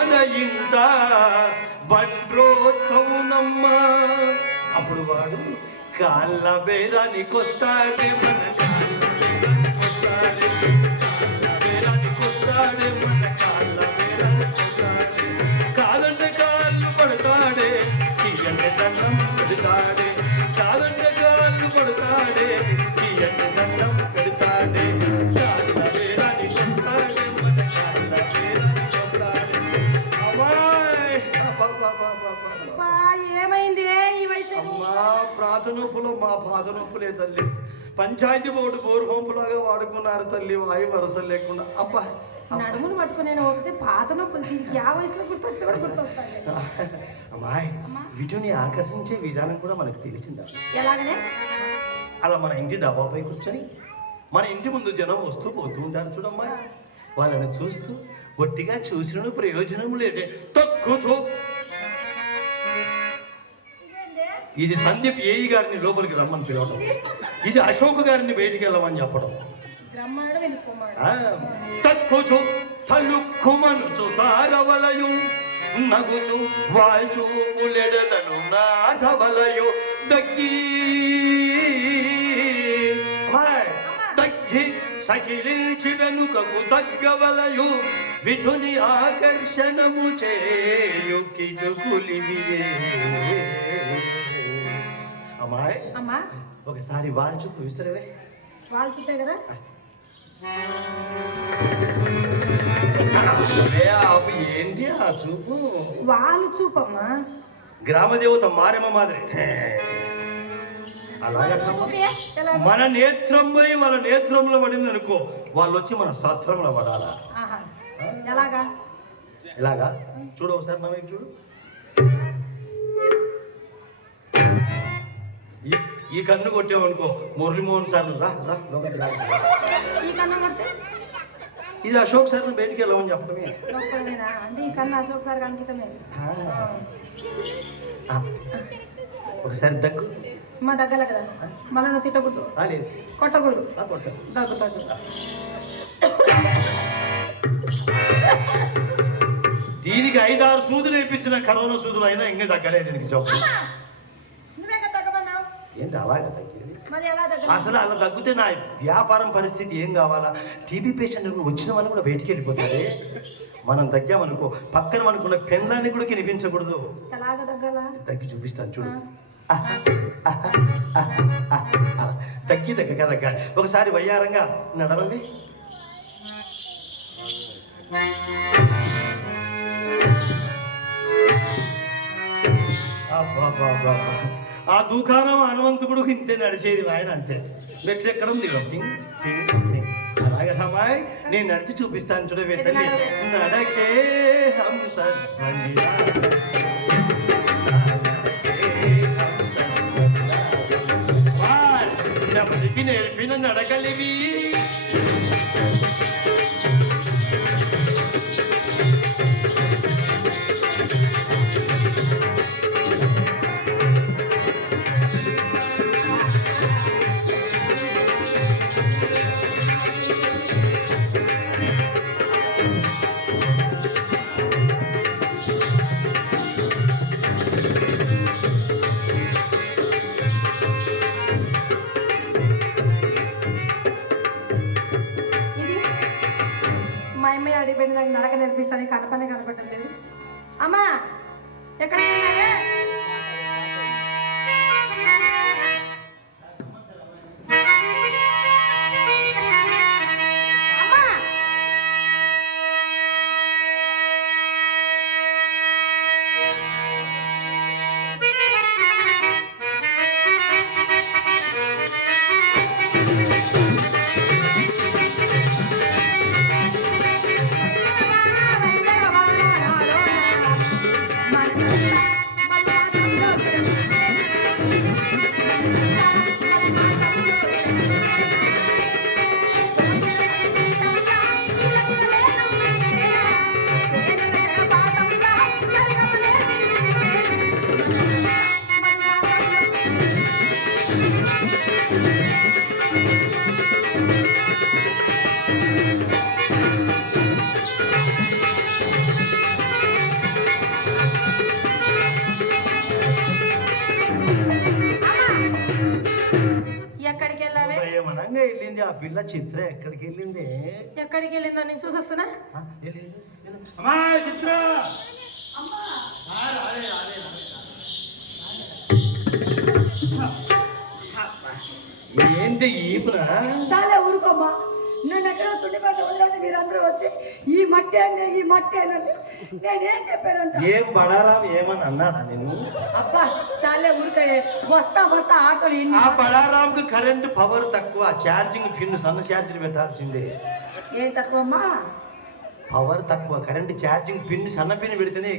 ఇంత బండ్రోత్సవునమ్మ. అప్పుడు వాడు కాళ్ళ బేరానికొస్తాడే, మన బేరానికొస్తాడే, మన కాళ్ళ బేరానికొస్తాడే. కాదంటే కాళ్ళు పడతాడే, తీయంటే దండం పెడతాడే. కాదంటే కాళ్ళు పడతాడే, తీయంటే దండం పెడతాడే. కాళ్ళ బేరానికొస్తాడే, మన కాళ్ళ బేరానికొస్తాడే. ఏమైంది ఈ వయసు? అమ్మా ప్రాతనొప్పులు మా బాధనొప్పులే తల్లి. పంచాయతీ బోర్డు బోరు పంపులాగా వాడుకున్నారు తల్లి, వాయు వరసలు లేకుండా. అబ్బా నడుములు పట్టుకుని నేను ఒకటి పాత నొప్పులు దీనికి యా వయసులో గుర్తొచ్చి కూడా గుర్తొస్తాయి. అమ్మాయి వీటిని ఆకర్షించే విధానం కూడా మనకు తెలిసిందా? ఎలాగనే? అలా మన ఇంటి డబ్బాపై కూర్చొని మన ఇంటి ముందు జనం వస్తూ పోతూ ఉంటారు చూడమ్మా. వాళ్ళని చూస్తూ ఒట్టిగా చూసిన ప్రయోజనం లేదే. తక్కువ ఇది సందీప్ ఏఈ గారిని లోపలికి రమ్మని పిలవడం, ఇది అశోక్ గారిని బయటికి వెళ్ళమని చెప్పడం. తక్కువ తల్లుక్కుమను సారవలయు నగుచు వాల్చూపులెడలను నాటవలయు దగ్గి దగ్గి సకిలించి వెనుకకు తగ్గవలయు విధుని ఆకర్షణము చేయు కిటుకులివియే. అమ్మాయి ఒకసారి వాళ్ళు చూపు విసిరవే. వాళ్ళు చూపే కదా. ఏంటి ఆ చూపు? వాళ్ళు చూపమ్మా. గ్రామదేవత మారేమ మాదిరి. అలాగే మన నేత్రం పోయి వాళ్ళ నేత్రంలో పడింది అనుకో, వాళ్ళు వచ్చి మన సత్రంలో పడాలా. ఎలాగా? ఎలాగా చూడు ఒకసారి నవ్వు చూడు. ఈ కన్ను కొట్టామనుకో మురళీమోహన్ సార్ రా రా ఇది అశోక్ సార్ బయటికి వెళ్ళమని చెప్పడమే. ఒకసారి దగ్గు మా దగ్గర కదా, మళ్ళీ నువ్వు తిట్టకూడదు, కొట్టకూడదు, దగ్గు దగ్గు. దీనికి 5-6 సూదులు వేయించిన కరోనా సూదులు అయినా ఇంకా తగ్గలేదు దీనికి చెప్పు. ఏంటి అలాగే తగ్గేది? అసలు అలా తగ్గితే నా వ్యాపారం పరిస్థితి ఏం కావాలా? టీబీ పేషెంట్ వచ్చిన వాళ్ళు కూడా బయటికి వెళ్ళిపోతారే. మనం తగ్గామనుకో పక్కన అనుకున్న పెళ్ళాన్ని కూడా కనిపించకూడదు. తగ్గి చూపిస్తాను చూడు. తగ్గి దగ్గర దగ్గర ఒకసారి వయ్యారంగా నడవండి. ఆ దుకాణం హనుమంతుడు ఇంతే నడిచేది ఆయన, అంతే మెట్లెక్కడం దిగడం. అలాగే అమ్మాయి నేను నడిచి చూపిస్తాను చూడవే తల్లి. నడకే హంస నేర్పిన నడకలివి. అడిగిపోయింది నాకు నడక నేర్పిస్తాను, కడపనే కనపడలేదు. అమ్మా ఎక్కడ పిల్ల చిత్ర ఎక్కడికి వెళ్ళింది? ఎక్కడికి వెళ్ళిందో నేను చూసొస్తున్నా. అమ్మా చిత్ర, అమ్మా ఏంటి ఈపునా? చాలా ఊరుకోమ్మా. నన్ను ఎక్కడో తుండిపేట వదిలేసి మీరందరూ వచ్చి ఈ మట్టి అనండి. నేనేం చెప్పానంట? ఏం బడారాం ఏమని అన్నాడా నేను? అబ్బా చాలే ఊరికే వస్తా ఆటోలు ఆ బడారాంకు కరెంట్ పవర్ తక్కువ, ఛార్జింగ్ పిన్ సన్న ఛార్జింగ్ పెట్టాల్సిందే. ఏం తక్కువమ్మా? పవర్ తక్కువ, కరెంట్ ఛార్జింగ్ పిన్ సన్న పిన్ పెడితేనే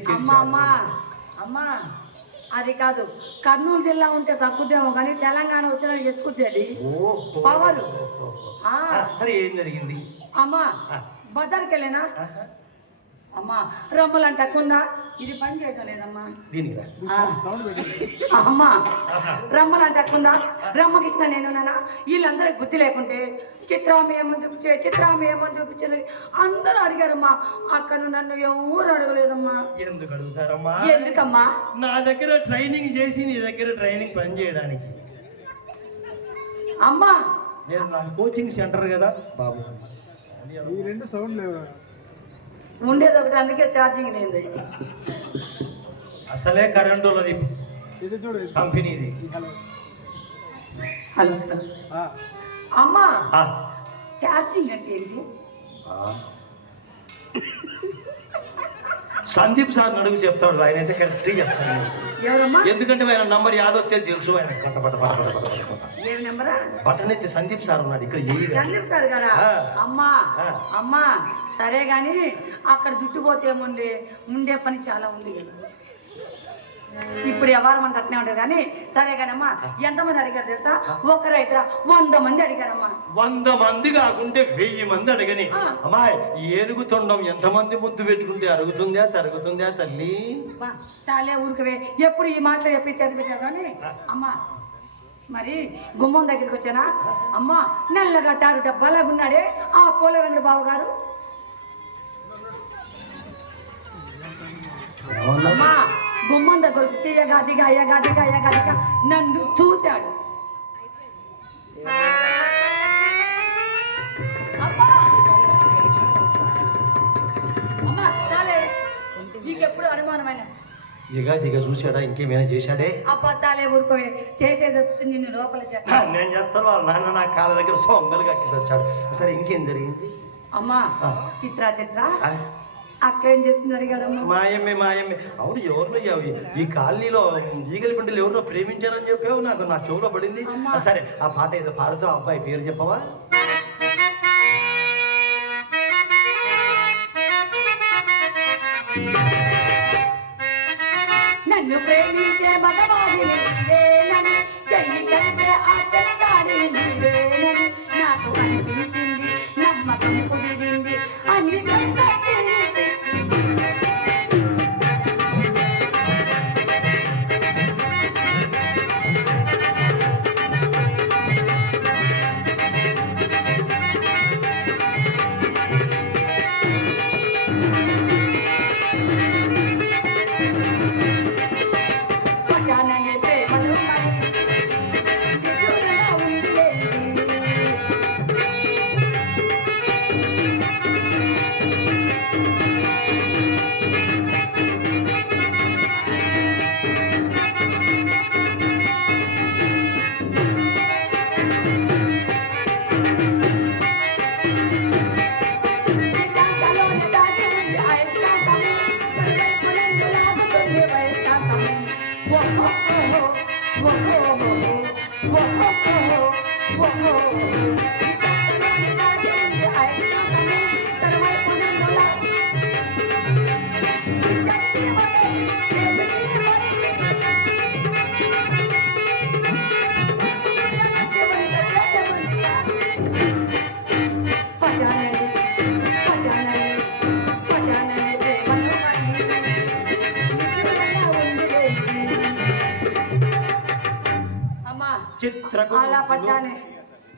అమ్మా అది కాదు, కర్నూలు జిల్లా ఉంటే తక్కువదేమో కానీ తెలంగాణ వచ్చిన ఎక్కుద్ది పవర్. సరే ఏం జరిగింది? అమ్మా బజార్కి వెళ్ళినా అమ్మా రమ్మలు అంటే కుందా ఇది పని చేయటం లేదమ్మా. దీనికి అమ్మా రమ్మలు అంటే కుందా రమ్మకి ఇచ్చిన నేనున్నానా? వీళ్ళందరికి బుద్ధి లేకుంటే చిత్రామి ఏమని చూపించారు అందరూ అడిగారమ్మా. అక్కడ నన్ను ఎవరు అడగలేదమ్మా. ఎందుకు అడుగుతారమ్మా? ఎందుకమ్మా? నా దగ్గర ట్రైనింగ్ చేసి నీ దగ్గర ట్రైనింగ్ పని చేయడానికి. అమ్మా నేను నా కోచింగ్ సెంటర్ కదా బాబు. ఈ రెండు సౌండ్ లేవు ఉండేది ఒకటి, అందుకే ఛార్జింగ్ లేదు. అసలే కరెంట్ ఉన్నది ఇది చూడు కంపెనీది. హలో అమ్మా ఛార్జింగ్ అంటే ఏంటి? సందీప్ సార్ అడుగు చెప్తాడు, ఆయన అయితే కరెక్ట్గా చెప్తాను. ఎవరమ్మా? ఎందుకంటే ఆయన నంబర్ యాదొస్తే తెలుసు. ఆయన ఏ నెంబరా? బటన్ అయితే సందీప్ సార్ ఉన్నాడు ఇక్కడ. సందీప్ సార్ కదా? అమ్మా సరే గాని అక్కడ జుట్టుపోతే ఏముంది, ఉండే పని చాలా ఉంది కదా. ఇప్పుడు ఎవరు మన అట్నే ఉంటారు కానీ సరే కానమ్మా. ఎంతమంది అడిగారు తెలుసా? ఒకరైతే 100 మంది అడిగారమ్మా. 100 మంది కాకుంటే 1000 మంది అడగని. అమ్మాయి ఏరుగుతుండం ఎంతమంది ముద్దు పెట్టుకుంటే అరుగుతుందా తరుగుతుందా తల్లి? చాలే ఊరికవే ఎప్పుడు ఈ మాటలు చెప్పి చదివించారు కానీ. అమ్మా మరి గుమ్మం దగ్గరికి వచ్చానా అమ్మా, నల్లగా టారు డబ్బాలా ఉన్నాడే ఆ పోలరండి బాబు గారు. అమ్మా గుమ్మం దగ్గర వచ్చి ఎగాదిగా నన్ను చూశాడు. అమ్మా చాలే, నీకెప్పుడు అనుమానమైన దిగ చూశాడా? ఇంకేమైనా చేశాడే? అబ్బా చాలే ఊరుకోవే, చేసేది వచ్చి నిన్ను లోపల చేస్తా. నేను చేస్తాను. వాళ్ళ నాన్న నా కాళ్ళ దగ్గర సొంగలుగా వచ్చాడు. సరే ఇంకేం జరిగింది? అమ్మా చిత్ర అక్కేం చేస్తుంది అడిగారమ్మా. మాయమ్మే అవును. ఎవరిలో ఈ కాలనీలో ఈగలి బిడ్డలు ఎవరినో ప్రేమించారని చెప్పావు, నాకు నా చెవులో పడింది. సరే ఆ పాట ఏదో పాడుతూ అబ్బాయి పేరు చెప్పవా? నన్ను ప్రేమించే మగవాడి నీవేనని, చెయ్యి కలిపే ఆటగాడి నీవేనని నాకు అనిపించింది, నమ్మకం కుదిరింది అందుకంతా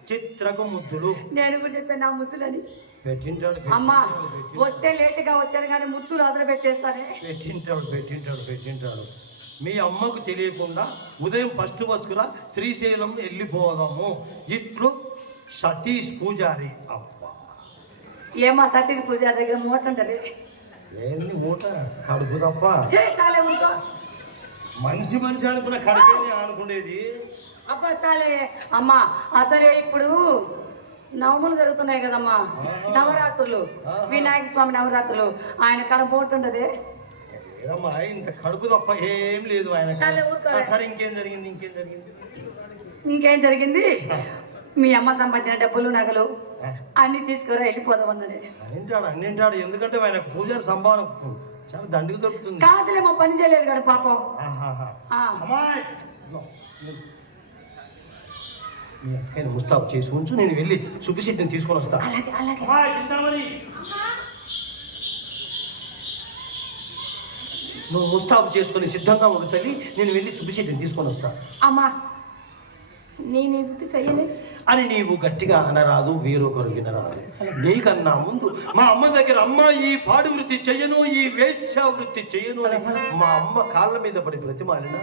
చిత్రకు ముద్దులు. నేను కూడా చెప్పాను నా ముద్దులని. పెట్టింటాడు అమ్మా వస్తే లేటుగా వచ్చారు కానీ ముద్దులు అదలు పెట్టేస్తానే. పెట్టింటాడు. మీ అమ్మకు తెలియకుండా ఉదయం ఫస్ట్ బస్సుకులా శ్రీశైలం వెళ్ళిపోదాము ఇట్లు సతీష్ పూజారి. అబ్బా ఏమో సతీష్ పూజ దగ్గర మూట ఉంటది. ఏంది మూట? కడుపు తప్ప చాలే ఉంటో మనిషి అనుకున్న కడుపే అనుకునేది. అబ్బా చాలే అమ్మా. అసలే ఇప్పుడు నవములు జరుగుతున్నాయి కదమ్మా, నవరాత్రులు, వినాయక స్వామి నవరాత్రులు. ఆయన కడ మూట ఉండదే. ఏదమ్మా ఇంత కడుపు తప్ప ఏం లేదు ఆయన. సరే ఇంకేం జరిగింది? ఇంకేం జరిగింది? మీ అమ్మ సంపాదించిన డబ్బులు నగలు అన్ని తీసుకురా వెళ్ళిపోదామన్నది. అన్నింటాడు ఎందుకంటే ఆయన పూజారి సంభావన చాలా దండికి దొరుకుతుంది. కాదులేమో పని చేయలేదు కదా పాపం. ముస్తాబు చేసి ఉంచు, నేను వెళ్ళి సుబ్బిశెట్టిని తీసుకొని వస్తా. నువ్వు ముస్తాబు చేసుకొని సిద్ధంగా ఉండు తల్లి, నేను వెళ్ళి సుబ్బిశెట్టిని తీసుకొని వస్తా. అమ్మా నేను వృత్తి చెయ్యలే అని నీవు గట్టిగా అనరాదు, వేరొకరు వినరాదు. నీకన్నా ముందు మా అమ్మ దగ్గర అమ్మ ఈ పాడు వృత్తి చెయ్యను, ఈ వేశ్య వృత్తి చెయ్యను అని మా అమ్మ కాళ్ళ మీద పడి బ్రతిమాలిన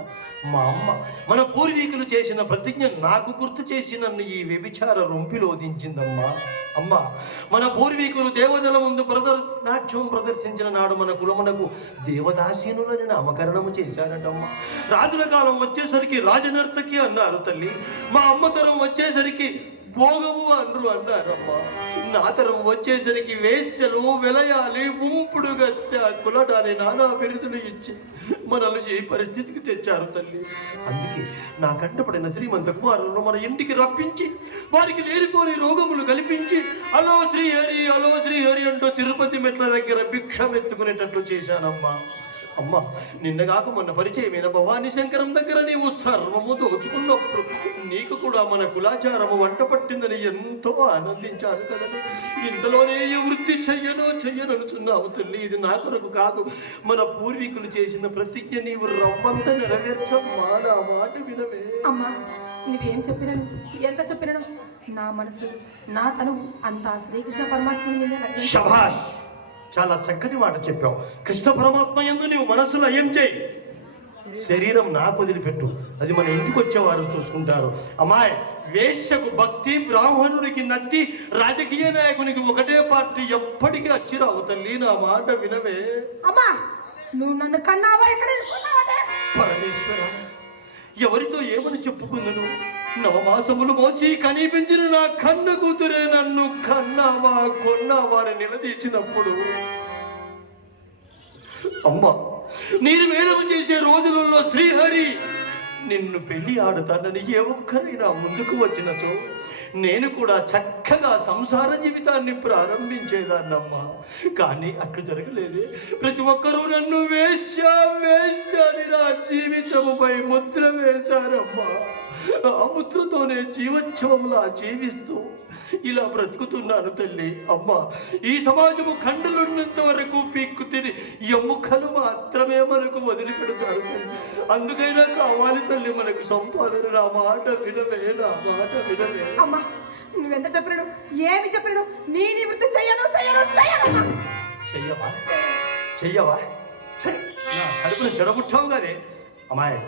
మా అమ్మ మన పూర్వీకులు చేసిన ప్రతిజ్ఞ నాకు గుర్తు చేసి నన్ను ఈ వ్యభిచార రొంపిలో దించిందమ్మా. అమ్మ మన పూర్వీకులు దేవతల ముందు నాట్యం ప్రదర్శించిన నాడు మన కులమునకు దేవదాసీనులని నామకరణము చేశారటమ్మా. రాజుల కాలం వచ్చేసరికి రాజనర్తకి అన్నారు తల్లి, మా అమ్మ తరం వచ్చేసరికి భోగము అండ్రు అన్నారమ్మా. నా తరం వచ్చేసరికి వేశ్యలు, వెలయాలి, ఉంపుడు గత్య, కులటాలి నానా బిరుదులు ఇచ్చి మనల్ని ఈ పరిస్థితికి తెచ్చారు తల్లి. అందుకే నా కంటపడిన శ్రీమంత కుమారులను మన ఇంటికి రప్పించి వారికి లేనిపోని రోగములు కల్పించి అలో శ్రీహరి అంటూ తిరుపతి మెట్ల దగ్గర భిక్షమెత్తుకునేటట్లు చేశానమ్మా. అమ్మ నిన్నగాక మొన్న పరిచయమైన భవానీ శంకరం దగ్గర నీవు సర్వము దోచుకున్నప్పుడు నీకు కూడా మన కులాచారము వంట పట్టిందని ఎంతో ఆనందించాను కదండి. ఇంతలోనే ఏ వృత్తి చెయ్యననుతున్నావు తల్లి. ఇది నా కొరకు కాదు, మన పూర్వీకులు చేసిన ప్రతిజ్ఞ నీవు రవ్వంత నెరవేర్చమ్మా. నా మాట వినవే. అమ్మా నువ్వేం చెప్పినాను, ఎంత చెప్పినాను, నా మనసు నా తను అంతా శ్రీకృష్ణ పరమాత్మ. శభాష్, చాలా చక్కటి మాట చెప్పావు. కృష్ణ పరమాత్మ యందు నీవు మనసులో ఏం చేయి, శరీరం నాకు వదిలిపెట్టు, అది మన ఇంటికి వచ్చేవారు చూసుకుంటారు. అమ్మాయి వేశ్యకు భక్తి, బ్రాహ్మణుడికి నత్తి, రాజకీయ నాయకునికి ఒకటే పార్టీ ఎప్పటికీ అచ్చిరావు తల్లి. నా మాట వినవే. అమ్మా నువ్వు నన్ను కన్నావా? ఎక్కడ పరమేశ్వర, ఎవరితో ఏమని చెప్పుకుందను? నవమాసములు మోసి కనీ పెంచిన నా కన్న కూతురే నన్ను కన్నావా కొన్నావా అని నిలదీసినప్పుడు అమ్మ నేను వేదము చేసే రోజులలో శ్రీహరి నిన్ను పెళ్లి ఆడుతానని ఏ ఒక్కరైనా ముందుకు వచ్చినచో నేను కూడా చక్కగా సంసార జీవితాన్ని ప్రారంభించేదాన్నమ్మా. కానీ అట్లు జరగలేదే. ప్రతి ఒక్కరూ నన్ను వేశ్యాని నా జీవితముపై ముద్ర వేశారమ్మా. ఆ ముద్రతోనే జీవోత్సవంలా జీవిస్తూ ఇలా బ్రతుకుతున్నాను తల్లి. అమ్మ ఈ సమాజము ఖండలున్నంత వరకు పీక్కు తిని ఎముకలు మాత్రమే మనకు వదిలిపెడతారు తల్లి. అందుకైనా కావాలి తల్లి మనకు సంపాదన. నా మాట వినవే, నా మాట వినవే. అమ్మా నువ్వెంత చెప్పినాడు, ఏమి చెప్పినాడు, నీ వృత్తి చెయ్యను. చెయ్యవా? నా కడుపును చెడబుట్టావు కదే అమ్మాయి.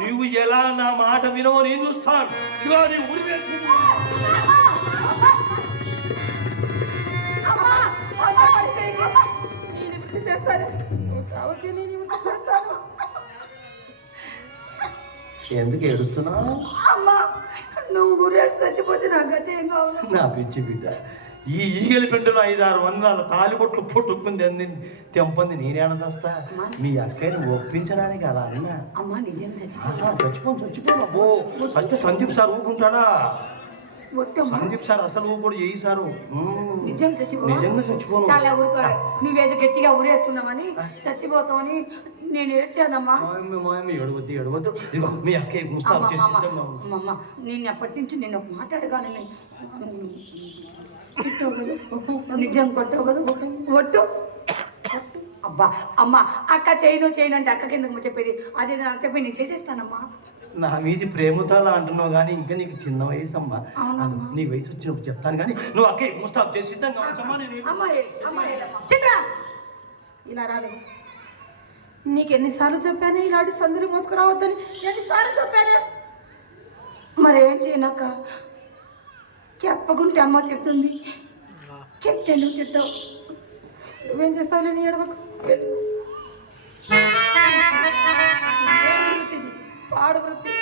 నువ్వు ఎలా నా మాట వినవో నేను చూస్తాను. ఇదిగో నీ ఊరి ఎందుకు ఏడుస్తున్నావు? నువ్వు గురి చచ్చిపోతే నాకు గతి ఏం కావాలి? నా పిచ్చి బిడ్డ, ఈ ఈగలి పెండులో 5-6 వందల తాలిబొట్లు పుట్టుకుంది అంది తెంపంది నేనేనొస్తా. మీ అక్కని ఒప్పించడానికి అలా అన్నా. అమ్మా నిజం చచ్చిపోను. ఫస్ట్ సందీప్ సార్ ఊరుకుంటాడా? సందీప్ సార్ అసలు ఊరుకోడు. ఏ సారు నిజంగా చచ్చిపోను. చాలా ఊరుకో. నువ్వేదో గట్టిగా ఊరేసుకున్నామని చచ్చిపోతామని నేను ఏడ్చానమ్మా. ఎడవద్దు. మీ అక్క ముస్తాబు చేసి అమ్మమ్మ నేను ఎప్పటి నుంచి నేను మాట్లాడగానే నిజం కొట్టవు కదా ఒట్టు. అబ్బా అమ్మ అక్క చేయను అంటే అక్కకి ఎందుకు చెప్పేది? అదే నాకు చెప్పి నేను చేసేస్తానమ్మా. నా మీది ప్రేమతో అలా అంటున్నావు కానీ ఇంకా నీకు చిన్న వయసు అమ్మా. నీ వయసు వచ్చినప్పుడు చెప్తాను కానీ నువ్వు అక్క ముస్తాబు చేసి చిత్ర ఇలా రాదు. నీకు ఎన్నిసార్లు చెప్పాను ఇలాంటి సందులు మోసుకురావద్దని? ఎన్నిసార్లు చెప్పాను? మరేం చేయనక్క, చెప్పకుంటే అమ్మ చెప్తుంది. చెప్తే నువ్వు చెప్తావు. నువ్వేం చేస్తావులే నీ ఎడవకు. పాడు వృత్తి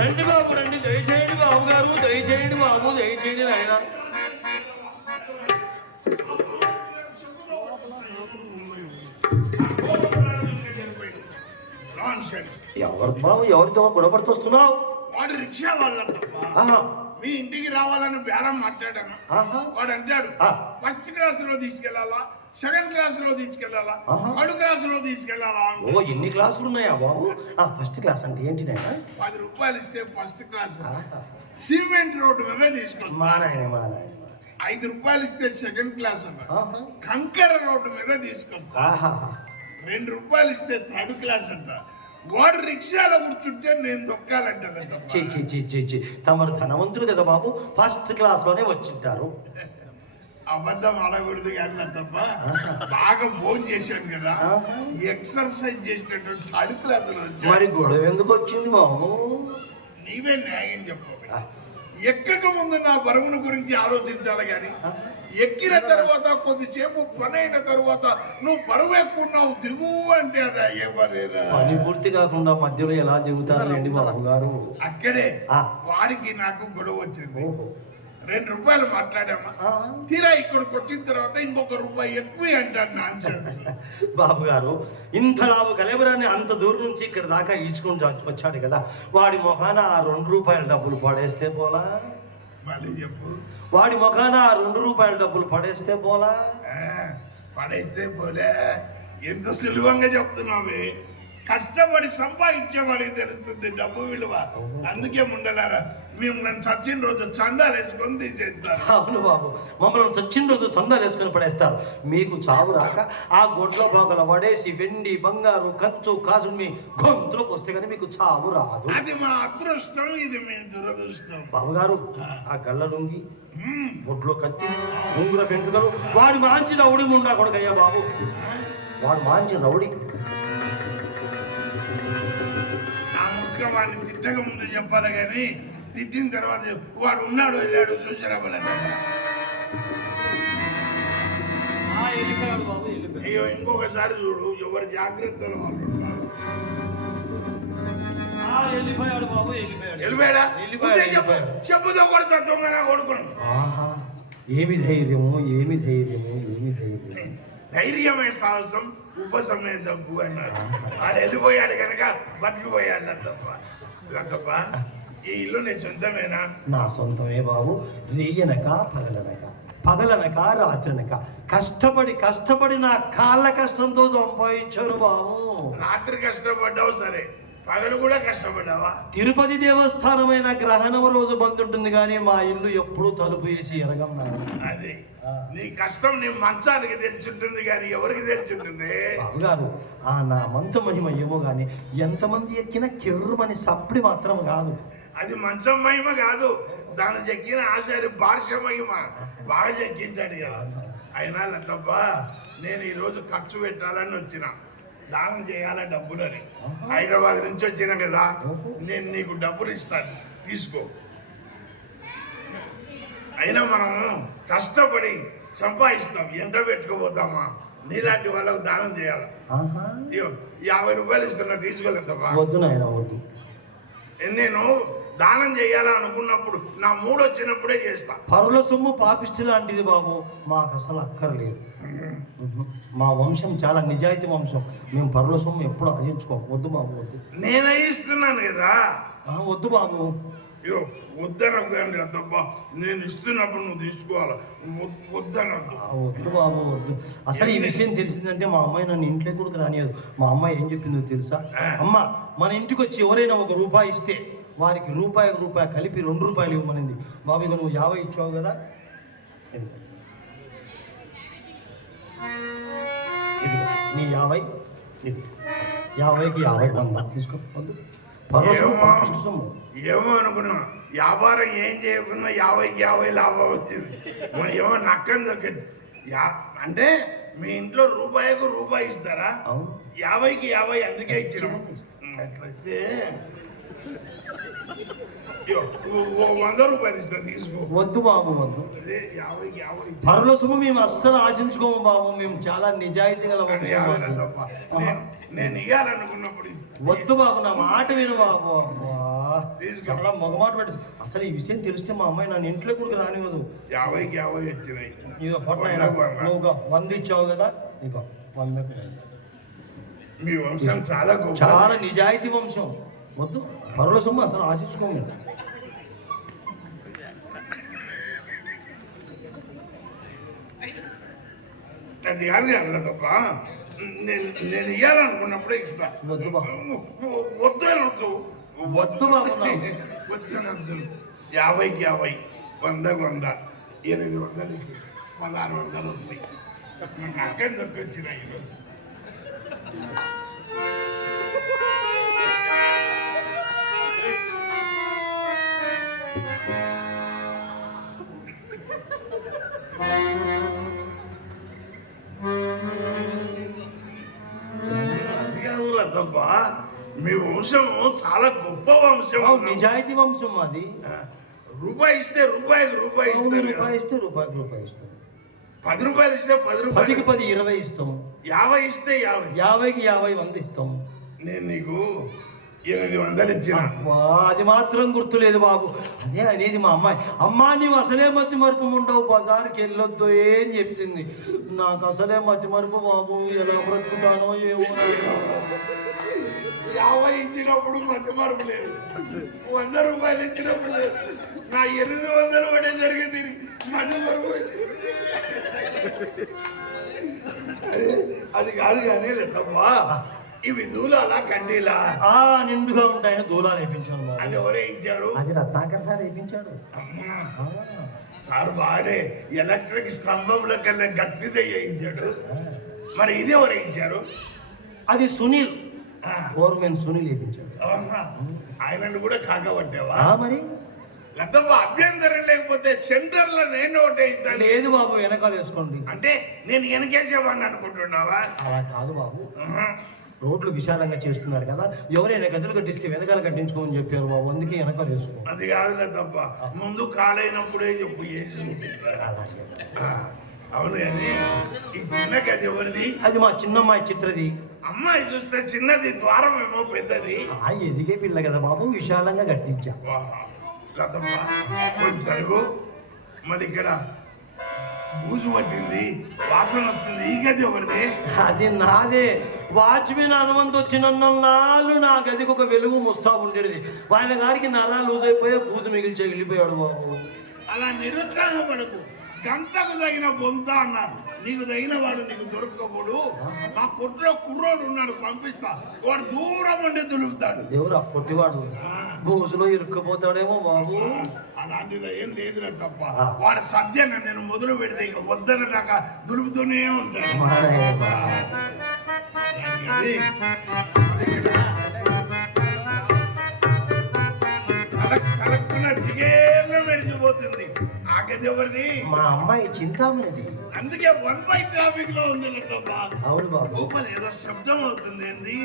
రండి బాబు రండి, దయచేయండి బాబు గారు, దయచేయండి బాబు, దయచేయండి నాయన. ఎవరు బాబు, ఎవరితో గొడవపడుతున్నావు? వాడు రిక్షా వాళ్ళంతా మీ ఇంటికి రావాలని బేరం మాట్లాడాను. వాడు అంటాడు ఫస్ట్ క్లాస్ లో తీసుకెళ్లాలా, సెకండ్ క్లాస్ లో తీసుకెళ్లాలా, థర్డ్ క్లాస్ లో తీసుకెళ్లాలా. ఓ ఎన్ని క్లాసులు ఉన్నాయా బాబు? ఫస్ట్ క్లాస్ అంటే ఏంటి నాయన? 10 రూపాయలు ఇస్తే ఫస్ట్ క్లాస్ సిమెంట్ రోడ్డు మీద తీసుకొస్తా. 5 రూపాయలు ఇస్తే సెకండ్ క్లాస్ కంకర రోడ్డు మీద తీసుకొస్తా. 2 రూపాయలు ఇస్తే థర్డ్ క్లాస్ అంట. వాడు రిక్షాలో కూర్చుంటే నేను దొక్కాలంటే తమరు ధనవంతులు కదా బాబు, ఫస్ట్ క్లాస్ లోనే వచ్చింటారు. అబద్ధం ఆడకూడదు కానీ తప్ప బాగా భోజనం చేశాను కదా, ఎక్సర్సైజ్ చేసినటువంటి థర్డ్ క్లాస్ లో మరి గొడవ ఎందుకు వచ్చింది బాబు? నీవే న్యాయం చెప్పు. ఎక్కక ముందు నా బరువును గురించి ఆలోచించాలి కానీ ఎక్కిన తర్వాత కొద్దిసేపు పని అయిన తర్వాత నువ్వు బరువు ఎక్కున్నావు దిగు అంటే అది అయ్యేవారేదా? పని పూర్తి కాకుండా మధ్యలో ఎలా దిగుతారండి బాబు గారు? అక్కడే వాడికి నాకు గొడవ వచ్చింది. 2 రూపాయలు మాట్లాడామా, తీరా ఇక్కడికి వచ్చిన తర్వాత ఇంకొక రూపాయి ఎక్కువ అంటాడు. నాన్సెన్స్ బాబు గారు, ఇంత లాభ కలెబరాన్ని అంత దూరం నుంచి ఇక్కడ దాకా ఈడ్చుకొని వచ్చాడు కదా, వాడి మొఖాన ఆ 2 రూపాయల డబ్బులు పడేస్తే పోలా? మళ్ళీ చెప్పు. వాడి మొఖాన ఆ 2 రూపాయల డబ్బులు పడేస్తే పోలా? పడేస్తే పోలే. ఎంత సులభంగా చెప్తున్నావే. కష్టపడి సంపాదించేవాడికి తెలుస్తుంది డబ్బు విలువ. అందుకే ముండలారా మేము నన్ను చచ్చిన రోజు చందాలు వేసుకొని తీసేస్తారు. అవును బాబు, మమ్మల్ని చచ్చిన రోజు చందాలు వేసుకొని పడేస్తారు. మీకు చావు రాక ఆ గొడ్ల బాగల పడేసి వెండి బంగారు కంచు కాసు మీ గొంతులోకి వస్తే కానీ మీకు చావు రాదు. అది మా అదృష్టం, ఇది మీ దురదృష్టం. బాబు గారు, ఆ గల్ల లొంగి బొడ్లో కత్తి ఉంగుర పెంటుకలు వాడి మాంచి రౌడి ముండా కొడుకయ్యా బాబు, వాడు మాంచి రౌడి. వాడిని తిట్టక ముందు చెప్పాలి కానీ తిట్టిన తర్వాత వాడు ఉన్నాడు వెళ్ళాడు చూసారా? అయ్యో ఇంకొకసారి చూడు, ఎవరి జాగ్రత్తలు వాళ్ళు ఉన్నారు. వెళ్ళిపోయాడా? చెప్పుతో కొడతా దొంగనా కొడుకుని. ఏమి ధైర్యము, ఏమి ధైర్యము, ఏమి ధైర్యం! ధైర్యమే సాహసం ఉపశమే తప్పు అన్నాడు. వాడు వెళ్ళిపోయాడు కనుక బతికిపోయాడు తప్ప. ఈ ఇల్లు నీ సొంతమేనా? నా సొంతమే బాబు. రేయనక పగలనక, పగలనక రాత్రనక కష్టపడి నా కాళ్ళ కష్టంతో సంపాదించాను బాబు. రాత్రి కష్టపడ్డావు సరే, పగలు కూడా కష్టపడ్డావా? తిరుపతి దేవస్థానమైన గ్రహణం రోజు బంద్ ఉంటుంది కానీ మా ఇల్లు ఎప్పుడూ తలుపు వేసి ఎరగం అది నీ కష్టం నీ మంచానికి తెలిసింటుంది కానీ ఎవరికి తెలిసింటుంది? బాబుగారు నా మంచం మహిమ ఏమో కానీ ఎంతమంది ఎక్కినా కెర్రమని సప్పుడు మాత్రం కాదు. అది మంచం మహిమ కాదు, దాన్ని చెక్కిన ఆశారి భాష మహిమ బాగా చెక్కింటాడు కదా. అయినా తప్ప నేను ఈరోజు ఖర్చు పెట్టాలని వచ్చిన, దానం చేయాల డబ్బులని. హైదరాబాద్ నుంచి వచ్చిన కదా, నేను నీకు డబ్బులు ఇస్తాను, తీసుకో. అయినా మనం కష్టపడి సంపాదిస్తాం, ఎంట పెట్టుకోపోతామా? నీలాంటి వాళ్ళకు దానం చేయాలి. 50 రూపాయలు ఇస్తున్నా, తీసుకోలేదమ్మా. వద్దు నాయన వద్దు. నేను దానం చేయాలా అనుకున్నప్పుడు నా మూడు వచ్చినప్పుడే చేస్తా. పరుల సొమ్ము పాపిష్టి లాంటిది బాబు, మాకు అసలు అక్కర్లేదు. మా వంశం చాలా నిజాయితీ వంశం, మేము పరుల సొమ్ము ఎప్పుడు అర్జించుకోం. వద్దు బాబు వద్దు. నేనే ఇస్తున్నాను కదా. వద్దు బాబు. అయ్యో వద్దనొద్దండి అద్దబ్బా, నేను ఇస్తున్నప్పుడు నువ్వు తీసుకోవాలి, వద్దనొద్దు. వద్దు బాబు వద్దు. అసలు ఈ విషయం తెలిసిందంటే మా అమ్మాయి నన్ను ఇంట్లో కూడా రానియదు. మా అమ్మాయి ఏం చెప్పిందో తెలుసా? అమ్మ మన ఇంటికి వచ్చి ఎవరైనా ₹1 ఇస్తే వారికి రూపాయి కలిపి ₹2 ఇవ్వమనింది. బాబు ఇక నువ్వు 50 ఇచ్చావు కదా, నీ 50 50కి 50 తీసుకో. వద్దు. ఏమో అనుకున్నా, వ్యాపారం ఏం చేయకుండా 50కి 50 లాభం వచ్చింది. ఏమో నక్కని దొక్కింది. అంటే మీ ఇంట్లో ₹1 ఇస్తారా? 50కి 50 అందుకే ఇచ్చినాం. అట్లయితే ₹100 ఇస్తా, తీసుకో. వద్దు బాబు వద్దు. అదే 50కి 50 పరుల సొమ్ము మేము అస్సలు ఆశించుకోము బాబు, మేము చాలా నిజాయితీ గల నేను ఇవ్వాలనుకున్నప్పుడు వద్దు బాబు, నా మాట విను బాబు. చాలా మొగమాట పెట్టి అసలు ఈ విషయం తెలిస్తే మా అమ్మాయి నన్ను ఇంట్లో కూడా రానివ్వదు. 50కి 50 వచ్చినాయి. ఇక పట్ల నువ్వు 100 ఇచ్చావు కదా, ఇక 100. మీ వంశం చాలా చాలా నిజాయితీ వంశం. వద్దు, పరుల సొమ్ము అసలు ఆశించుకోము. అది కాదు అలా తప్ప, నేను ఇవ్వాలనుకున్నప్పుడే ఇస్తా. వద్దు బాబు. వద్దనొద్దు. వద్దు బాబు. వద్దనొద్దు. 50కి 50, 100కి 100, 800కి 1600 ఉంది. నాకు అక్కని దొరికొచ్చినాయి ఈరోజు. తప్ప మీ వంశం చాలా గొప్ప వంశం, నిజాయితీ వంశం అది. ₹1 ఇస్తే ₹1 ఇస్తారు. ₹1 ఇస్తే ₹1 ఇస్తాం. 10 రూపాయలు ఇస్తే 10 రూపాయలు. 10కి 10 20 ఇస్తాం. 50 ఇస్తే 50. 50కి 50 100 ఇస్తాం. నేను నీకు 800 ఇచ్చిన. అది మాత్రం గుర్తులేదు బాబు. అదే అనేది మా అమ్మాయి. అమ్మా నీవు అసలే మతి మరుపు ఉండవు, బజార్కి వెళ్ళొద్దు ఏం చెప్తుంది. నాకు అసలే మతి మరుపు బాబు, ఎలా బ్రతుకుతానో ఏమో. 50 ఇచ్చినప్పుడు మతి మరుపు లేదు, 100 రూపాయలు ఇచ్చినప్పుడు లేదు. నా 800 పడే జరిగింది మతి మరుపు. అది కాదు కానీ లేదమ్మా, ఇవి దూలాలా కండీలా? నిండుగా ఉంటాయని దూలాలు వేయించాను బాబు. అది ఎవరే ఇచ్చారు? అది రత్నాకర్ సార్ వేయించాడు. అమ్మా సార్ బాగానే ఎలక్ట్రిక్ స్తంభంలో కన్నా గట్టిదే వేయించాడు. మరి ఇది ఎవరు వేయించారు? అది సునీల్, గవర్నమెంట్ సునీల్ వేయించాడు. ఆయనను కూడా కాకపట్టావా? మరి లేదమ్మా, అభ్యంతరం లేకపోతే సెంటర్ లో నేను ఒకటే ఇస్తాను. లేదు బాబు, వెనకాల వేసుకోండి. అంటే నేను వెనకేసేవాడిని అనుకుంటున్నావా? అలా కాదు బాబు, రోడ్లు విశాలంగా చేస్తున్నారు కదా, ఎవరైనా గదులు కట్టిస్తే వెనకాల కట్టించుకోమని చెప్పారు బాబు, అందుకే వెనకాల వేసుకో. అది కాదులే తప్ప, ముందు కాలైనప్పుడే చెప్పు వేసి. అవును అని ఈ చిన్న గది ఎవరిది? అది మా చిన్నమ్మాయి చిత్రది. అమ్మాయి చూస్తే చిన్నది, ద్వారం ఏమో పెద్దది. ఎదిగే పిల్ల కదా బాబు, విశాలంగా కట్టించా. సరుగు మరి ఇక్కడ బూజు పట్టింది, వాసన వస్తుంది. ఈ గది ఎవరిది? అది నాదే. వాచ్మెన్ హనుమంత్ వచ్చిన నాళ్ళు నా గదికి ఒక వెలుగు ముస్తా ఉండేది. ఆయన గారికి నలా లూజ్ అయిపోయే బూజు మిగిల్చి వెళ్ళిపోయాడు బాబు. అలా నిరుత్సాహపడకు, గంటకు తగిన బొంత అన్నారు. నీకు తగిన వాడు నీకు దొరకకపోడు. మా కొట్లో కుర్రోడు ఉన్నాడు, పంపిస్తా. వాడు దూరం ఉండి దులుపుతాడు. ఎవరు ఆ పొట్టివాడు? బూజులో ఇరుక్కుపోతాడేమో బాబు. అలాంటిది ఏం లేదులే తప్ప. వాడు సద్యన నేను మొదలు పెడితే ఇక వద్దన దాకా దులుపుతూనే ఉంటాడు. కలక్కున జిగేళ్ళ మెడిచిపోతుంది. ఆగది ఎవరిది? మా అమ్మాయి చింతామణిది. అందుకే 1 బై ట్రాఫిక్ లో ఉంది తప్ప. అవును బాబు. లోపల ఏదో శబ్దం అవుతుంది. ఏంది?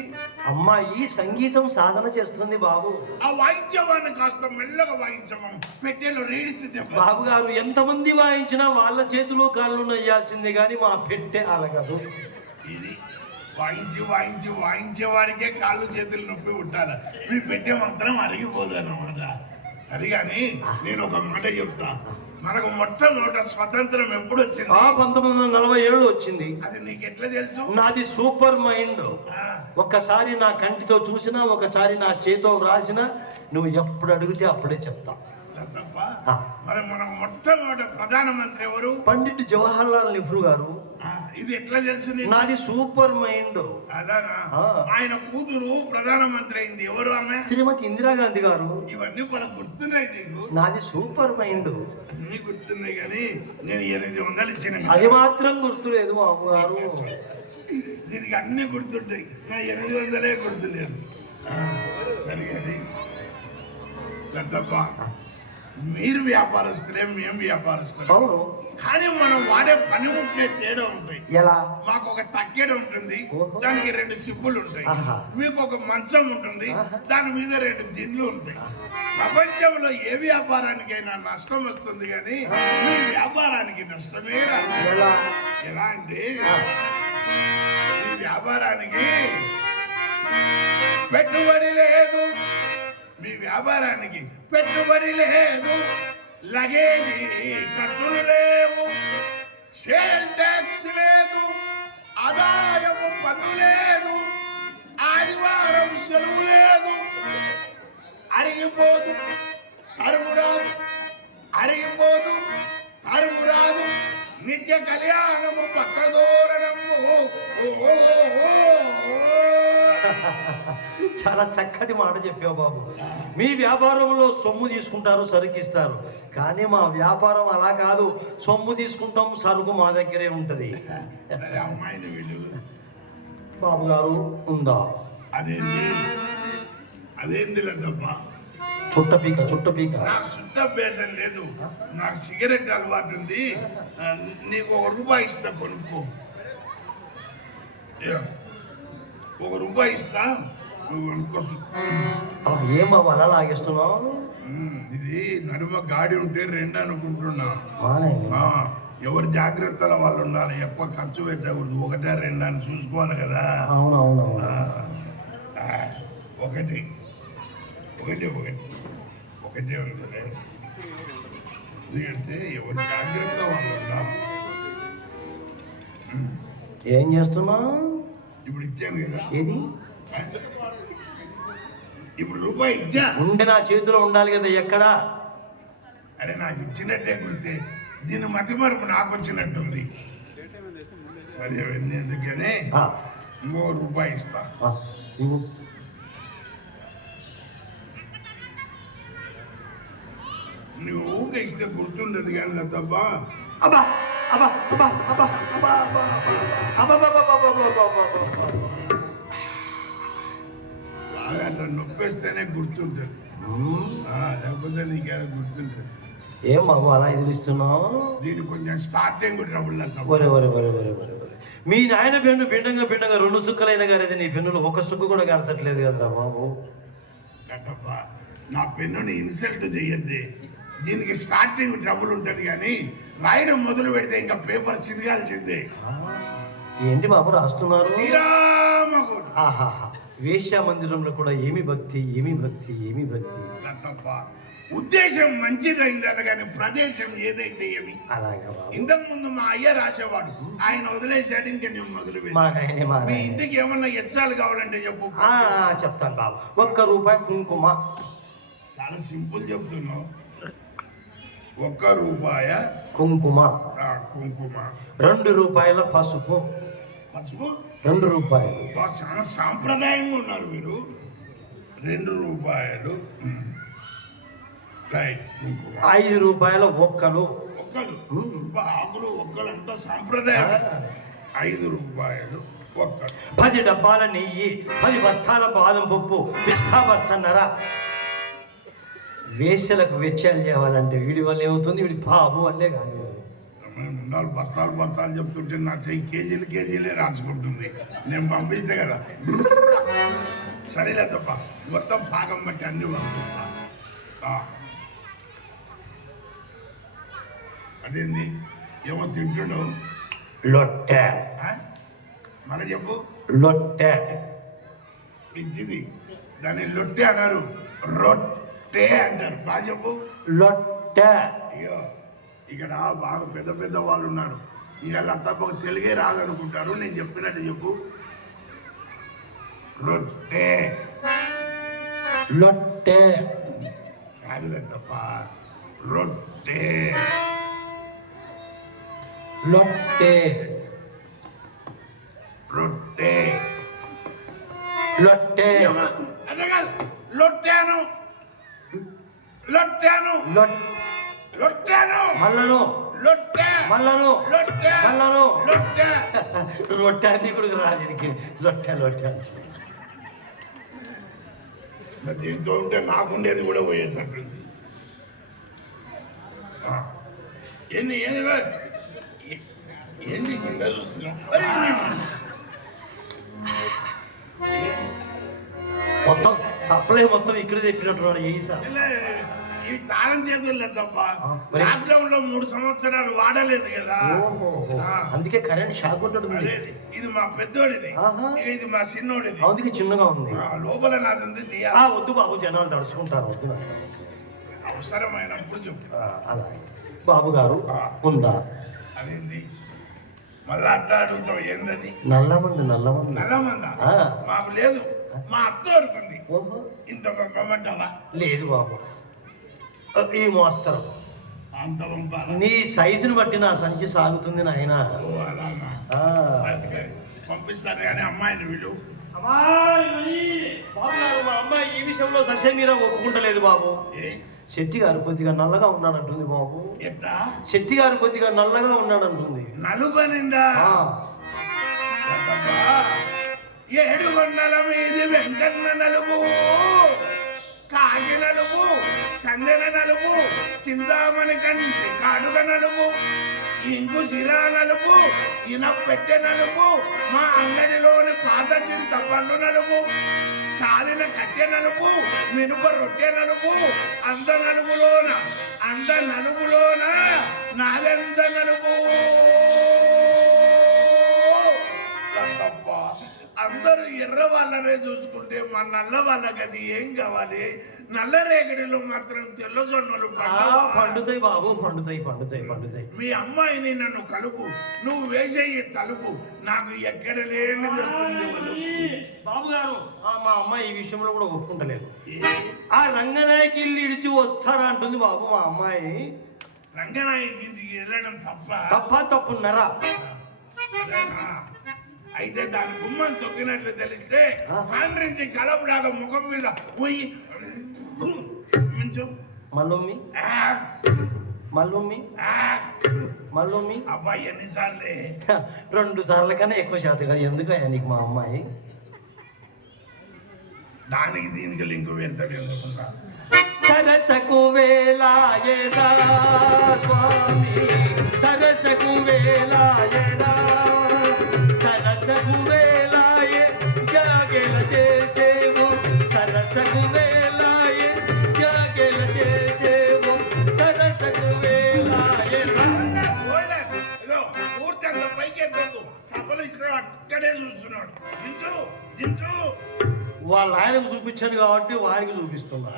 అమ్మాయి సంగీతం సాధన చేస్తుంది బాబు. ఆ వాయించేవాడిని కాస్త మెల్లగా వాయించమని పెట్టేలో రేడిస్తే బాబు గారు ఎంతమంది వాయించినా వాళ్ళ చేతులు కాళ్ళు నయ్యాల్సిందే గాని మా పెట్టే అలగదు. ఇది వాయించి వాయించి వాయించేవాడికే కాళ్ళు చేతులు నొప్పి ఉంటారు. మీ పెట్టే మాత్రం అరిగిపోదు అన్నమాట. అది కానీ నేను ఒక మాట చెప్తా. మనకు మొట్టమొదట స్వతంత్రం ఎప్పుడు వచ్చింది? 1947 వచ్చింది. అది నీకు ఎట్లా తెలుసు? నాది సూపర్ మైండ్. ఒక్కసారి నా కంటితో చూసినా, ఒకసారి నా చేతో వ్రాసినా, నువ్వు ఎప్పుడు అడిగితే అప్పుడే చెప్తా. తప్ప మరి మనకు మొట్టమొదట ప్రధానమంత్రి ఎవరు? పండిట్ జవహర్లాల్ నెహ్రూ గారు. ఇది ఎట్లా తెలుసు? నాది సూపర్ మైండ్. అదానా? ఆయన కూతురు ప్రధానమంత్రి అయింది. ఎవరు ఆమె? శ్రీమతి ఇందిరాగాంధీ గారు. ఇవన్నీ మనకు గుర్తున్నాయి నీకు? నాది సూపర్ మైండ్. అన్ని గుర్తున్నాయి కానీ నేను 800 ఇచ్చిన. అది మాత్రం గుర్తులేదు బాబు గారు. దీనికి అన్ని గుర్తుంటాయి, నా 800 గుర్తులేదు. సరిగది తప్ప. మీరు వ్యాపారస్తులే, మేము వ్యాపారస్తులే. అవును. కానీ మనం వాడే పనిముట్లే తేడా ఉంటాయి. ఎలా? మాకు ఒక తక్కెడ ఉంటుంది, దానికి 2 సిప్పులు ఉంటాయి. మీకు ఒక మంచం ఉంటుంది, దాని మీద 2 దిండ్లు ఉంటాయి. ప్రపంచంలో ఏ వ్యాపారానికైనా నష్టం వస్తుంది కానీ మీ వ్యాపారానికి నష్టమే రాదు. ఎలా అంటే ఈ వ్యాపారానికి పెట్టుబడి లేదు, మీ వ్యాపారానికి పెట్టుబడి లేదు, లగేజీ ఖర్చులు లేవు, సేల్ ట్యాక్స్ లేదు, ఆదాయము పన్ను లేదు, ఆదివారం సెలవు లేదు, అరిగిపోదు తరుము రాదు, అరిగిపోదు తరుము రాదు, నిత్య కళ్యాణము పక్కదోరణము. చాలా చక్కటి మాట చెప్పావు బాబు. మీ వ్యాపారంలో సొమ్ము తీసుకుంటారు, సరుకిస్తారు. కానీ మా వ్యాపారం అలా కాదు. సొమ్ము తీసుకుంటాం, సరుకు మా దగ్గరే ఉంటది. అమ్మాయిని వీళ్ళు బాబు గారు ఉందా? అదేంది లేదమ్మా. చుట్టపీక నాకు శుద్ధ అభ్యాసం లేదు, నాకు సిగరెట్ అలవాటు ఉంది. నీకు ₹1 ఇస్తా, కొనుక్కో. ₹1 ఇస్తా, నువ్వు కొనుక్కో. ఏం బాబు అలా లాగేస్తున్నావు? ఇది నడుమ గాడి ఉంటే 2 అనుకుంటున్నా. ఎవరు జాగ్రత్తల వాళ్ళు ఉండాలి, ఎక్కువ ఖర్చు పెట్టకూడదు. 1, 2 అని చూసుకోవాలి కదా. అవునవును. ఒకటి ఉంటుంది. ఎందుకంటే ఎవరు జాగ్రత్త వాళ్ళు ఉండాలి. ఏం చేస్తున్నావు? ఇప్పుడు ఇచ్చాను కదా. ఏది? ఇప్పుడు ₹1 ఇచ్చా. ఉంటే నా చేతిలో ఉండాలి కదా. ఎక్కడా? అరే నాకు ఇచ్చినట్టే గుర్తే, దీని మతి మరుపు నాకు వచ్చినట్టుంది. సరే ఎందుకని ఇంకో ₹1 ఇస్తా. నువ్వు ఊక ఇస్తే గుర్తుండదు కానీ తప్ప. బాగా అట్లా నొప్పేస్తేనే గుర్తుంటుంది, లేకపోతే నీకేమైనా గుర్తుంటుంది. ఏం బాబు అలా ఎదురిస్తున్నావు? దీనికి కొంచెం స్టార్టింగ్ ట్రబుల్ అంతా. మీ నాయన పెన్ను పిండంగా 2 సుక్కలైన గారు నీ పెన్నులు ఒక సుక్కు కూడా కలతట్లేదు కదా బాబు. కట్టప్ప, నా పెన్నుని ఇన్సల్ట్ చెయ్యద్ది. దీనికి స్టార్టింగ్ ట్రబుల్ ఉంటుంది కానీ రాయడం మొదలు పెడితే ఇంకా పేపర్ చిరగాల్సిందే. ఏంటి బాబు రాస్తున్నారు? శ్రీరామగుడు. వేశ్యా మందిరంలో కూడా ఏమి భక్తి. కట్టప్ప, ఉద్దేశం మంచిదైంది కానీ ప్రదేశం ఏదైతే ఏమి. అలాగా. ఇంతకు ముందు మా అయ్య రాసేవాడు, ఆయన వదిలేశాడు, ఇంకా నేను మొదలు పెట్టాను. మీ ఇంటికి ఏమన్నా ఎచ్చాలు కావాలంటే చెప్పు. చెప్తాను బాబు. ₹1 కుంకుమ. చాలా సింపుల్ చెప్తున్నావు. ₹1 కుంకుమ, కుంకుమ, ₹2 పసుపు, పసుపు. ₹2. చాలా సాంప్రదాయంగా ఉన్నారు మీరు. ₹2 రైట్. కుంకుమ. ₹5 ఒక్కలు. ఒక్కలు ఆకులు ఒక్కలు అంతా సాంప్రదాయం. ₹5 ఒక్కలు. 10 డబ్బాల నెయ్యి, 10 బస్తాల బాదం పప్పు, పిస్తా బస్తన్నర. వేసలకు వెచ్చాలు చేయాలంటే వీడి వల్ల ఏమవుతుంది? వీడి బాబు వల్లే కాదు. ఉండాలి. బస్తాలు చెప్తుంటే నా చెయ్యి కేజీలే రాసుకుంటుంది. నేను పంపిస్తే కదా. సరేలే తప్ప మొత్తం పాకం బట్టి అన్ని పంపిస్తా. అదేంది ఏమో తింటున్నావు? లొట్టె. మన చెప్పు. లొట్టె పిచ్చిది. దాన్ని లొట్టె అన్నారు, రొట్టె అంటారు. బాగా చెప్పు. లొట్టె. అయ్యో ఇక్కడ బాగా పెద్ద పెద్ద వాళ్ళు ఉన్నారు. ఇవాళ తప్ప తెలుగే రాదనుకుంటారు. నేను చెప్పినట్టు చెప్పు. రొట్టె. లొట్టె కాదులే తప్ప. రొట్టె. లొట్టె. రొట్టె. లొట్టె. అదే కాదు. లొట్టాను. లొట్టాను. లొట్టాను. మళ్ళను లొట్టె. మళ్ళను లొట్టె. మళ్ళను లొట్టె. రొట్టె అన్ని కూడా రాజుడికి లొట్టె. మరి దీంతో ఉంటే నాకుండేది కూడా పోయేటట్టుంది. ఏంది కింద చూస్తున్నాం? మొత్తం సప్లై మొత్తం ఇక్కడ తెప్పినట్టున్నాడు. ఏ సార్ ఇవి తాళం చేతుల్లో తప్ప మరి? లాక్డౌన్ లో 3 సంవత్సరాలు వాడలేదు కదా. అందుకే కరెంట్ షాక్ ఉంటుంది. అదే, ఇది మా పెద్దోడిది, ఆహా. ఇది మా చిన్నోడిది. అందుకే చిన్నగా ఉంది. లోపల నాది తీయాలి. వద్దు బాబు, జనాలు తడుచుకుంటారు. వద్దు నాకు. అవసరమైనప్పుడు చెప్పు. అలా బాబు గారు ఉందా? అదేంటి మళ్ళా అట్లా అడుగుతావు? ఏంటది? నల్లమంది. నల్లమంద మాకు లేదు. మా అత్త వరకుంది. ఇంత పంపమంటావా? లేదు బాబు, ఈ మోస్తరు. అంత పంపాలా? నీ సైజుని బట్టి నా సంచి సాగుతుంది నాయన. ఓ అలానా? సరే పంపిస్తాను. కానీ అమ్మాయిని వీళ్ళు మా అమ్మాయి ఈ విషయంలో ససేమీరా ఒప్పుకుంటలేదు బాబు. శెట్టి గారు కొద్దిగా నల్లగా ఉన్నాడంటుంది బాబు. ఎట్లా? శెట్టి గారు కొద్దిగా నల్లగా ఉన్నాడంటుంది. నలుపనిందా? 7 కొండల మీది వెంకన్న నలుపు, కాకి నలుపు, కందెన నలుపు, చింతామణి కంటి కాడుగ నలుపు, ఇంకు చిరా నలుపు, పెట్టె నలుపు, మా అంగడిలోని పాత చింతపండు నలుపు, కాలిన కట్టె నలుపు, మినుప రొట్టె నలుపు, అంద నలుపులోన నాదెంత నలుపు. అందరూ ఎర్ర వాళ్ళనే చూసుకుంటే మా నల్ల వాళ్ళకి అది ఏం కావాలి? నల్ల రేగడిలో మాత్రం తెల్ల జొన్నలు పండుతాయి బాబు, పండుతాయి. మీ అమ్మాయిని నన్ను కలుపు, నువ్వు వేసే ఈ తలుపు నాకు ఎక్కడ లేని బాబు గారు. మా అమ్మాయి ఈ విషయంలో కూడా ఒప్పుకుంటలేదు. ఆ రంగనాయకి ఇల్లు ఇడిచి వస్తారా అంటుంది బాబు మా అమ్మాయి. రంగనాయకి ఇంటికి వెళ్ళడం తప్పున్నారా? అయితే దాని గుమ్మం తొక్కినట్లు తెలిస్తే కాండ్రించి కలపలాగా ముఖం మీద పోయి మళ్ళీ అబ్బాయి ఎన్నిసార్లే? 2 సార్ల కన్నా ఎక్కువ శాతం కదా. ఎందుకయ్యా నీకు మా అమ్మాయి? దానికి దీనికి లింకు వెళ్తాడు. ఎందుకున్నా సరసకు వేలాయరా స్వామి, సరసకు వేలాయరా, సరసకు వేలాయే జాగెల చేసేవు, సరసకు వేలాయే జాగెల చేసేవు, సరసకు వేలాయరా. పూర్తి అంత పైకి ఎత్తు, సభలు ఇచ్చిన అక్కడే చూస్తున్నాడు. దించు. వాళ్ళ ఆయనకు చూపించాను కాబట్టి వారికి చూపిస్తున్నా.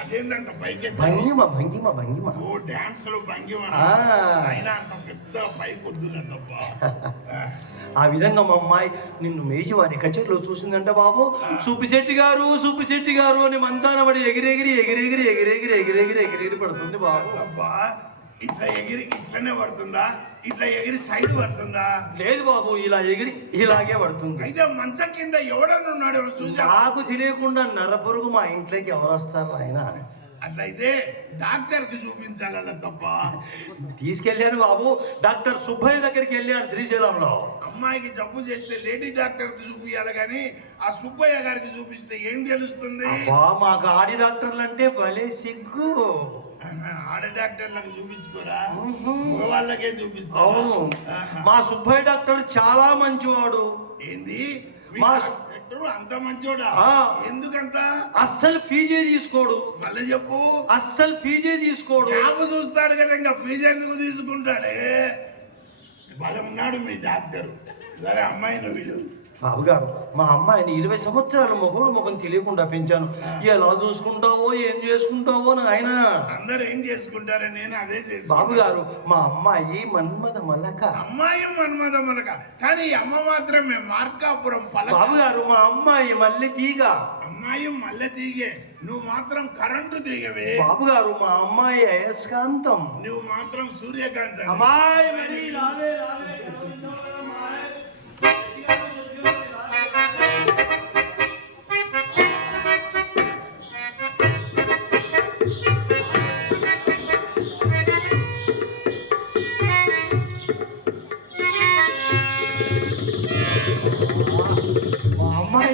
అదేంటంత పైకి భంగిమ. ఓ డాన్సులు భంగిమ. అయినా అంత పెద్ద పైకి వద్దులేదబ్బా. ఆ విధంగా మా అమ్మాయి నిన్ను మేజవారి కచేరీలో చూసిందంట బాబు. సుబ్బిశెట్టి గారు అని మంతాన పడి ఎగిరెగిరి పడుతుంది బాబు. అబ్బా ఇట్లా ఎగిరి ఇట్లనే పడుతుందా? ఇట్లా ఎగిరి సైడ్ పడుతుందా? లేదు బాబు, ఇలా ఎగిరి ఇలాగే పడుతుంది. అయితే మంచం కింద ఎవడన్నా ఉన్నాడు చూసా? నాకు తెలియకుండా నరపురుగు మా ఇంట్లోకి ఎవరు వస్తారు ఆయన? అట్లయితే డాక్టర్ కి చూపించాలన్న తప్ప. తీసుకెళ్ళాను బాబు, డాక్టర్ సుబ్బయ్య దగ్గరికి వెళ్ళాను శ్రీశైలంలో. అమ్మాయికి జబ్బు చేస్తే లేడీ డాక్టర్ కి చూపించాలి కానీ ఆ సుబ్బయ్య గారికి చూపిస్తే ఏం తెలుస్తుంది? మాకు ఆడి డాక్టర్లు అంటే భలే సిగ్గు. ఆడ డాక్టర్లకు చూపించుకోరా, వాళ్ళకే చూపిస్తా. అవును, మా సుబ్బయ్య డాక్టర్ చాలా మంచివాడు. ఏంది మా అంత మంచోడా? ఎందుకంత? అస్సలు ఫీజే తీసుకోడు. మళ్ళీ చెప్పు. అస్సలు ఫీజే తీసుకోడు. యాప్ చూస్తాడు కదా, ఇంకా ఫీజు ఎందుకు తీసుకుంటాడే? బలం ఉన్నాడు మీ డాక్టర్. సరే అమ్మాయి నువ్వు బాబు గారు, మా అమ్మాయిని 20 సంవత్సరాల మొగుడు ముఖం తెలియకుండా పెంచాను. ఎలా చూసుకుంటావో ఏం చేసుకుంటావో ఆయన. అందరు ఏం చేసుకుంటారని నేను అదే చేసి. బాబు గారు, మా అమ్మాయి మన్మథ మలక. అమ్మాయి మన్మథ మలక, కానీ అమ్మ మాత్రమే మార్కాపురం పలక. బాబు గారు, మా అమ్మాయి మల్లె తీగ. అమ్మాయి మల్లె తీగే, నువ్వు మాత్రం కరెంటు తీగవే. బాబు గారు, మా అమ్మాయి అయస్కాంతం. నువ్వు మాత్రం సూర్యకాంతం. అమ్మాయి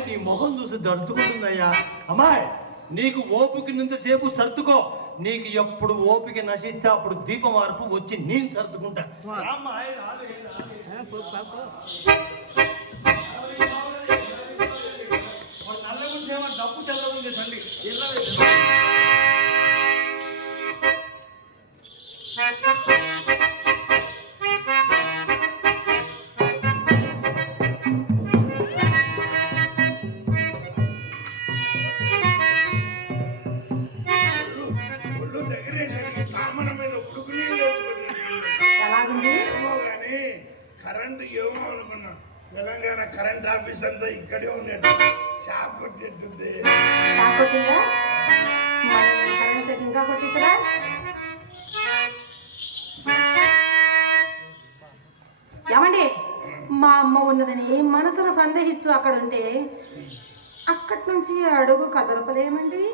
నీ మొహం చూసి దర్చుకుంటుందయ్యా. అమ్మాయి, నీకు ఓపికనంతసేపు సర్దుకో. నీకు ఎప్పుడు ఓపిక నశిస్తే అప్పుడు దీపం మార్పు వచ్చి నేను సర్దుకుంటా. డబ్బు చల్లగుంది తల్లి. కరెంట్ ఏమో అనుకున్నా, తెలంగాణ కరెంట్ ఆఫీస్ అంతా ఇక్కడే ఉన్నట్టు షాక్ కొట్టేస్తుంది. ఏమండి, మా అమ్మ ఉన్నదని మనసును సందేహిస్తూ అక్కడ ఉంటే అక్కడి నుంచి అడుగు కదలపలేమండి.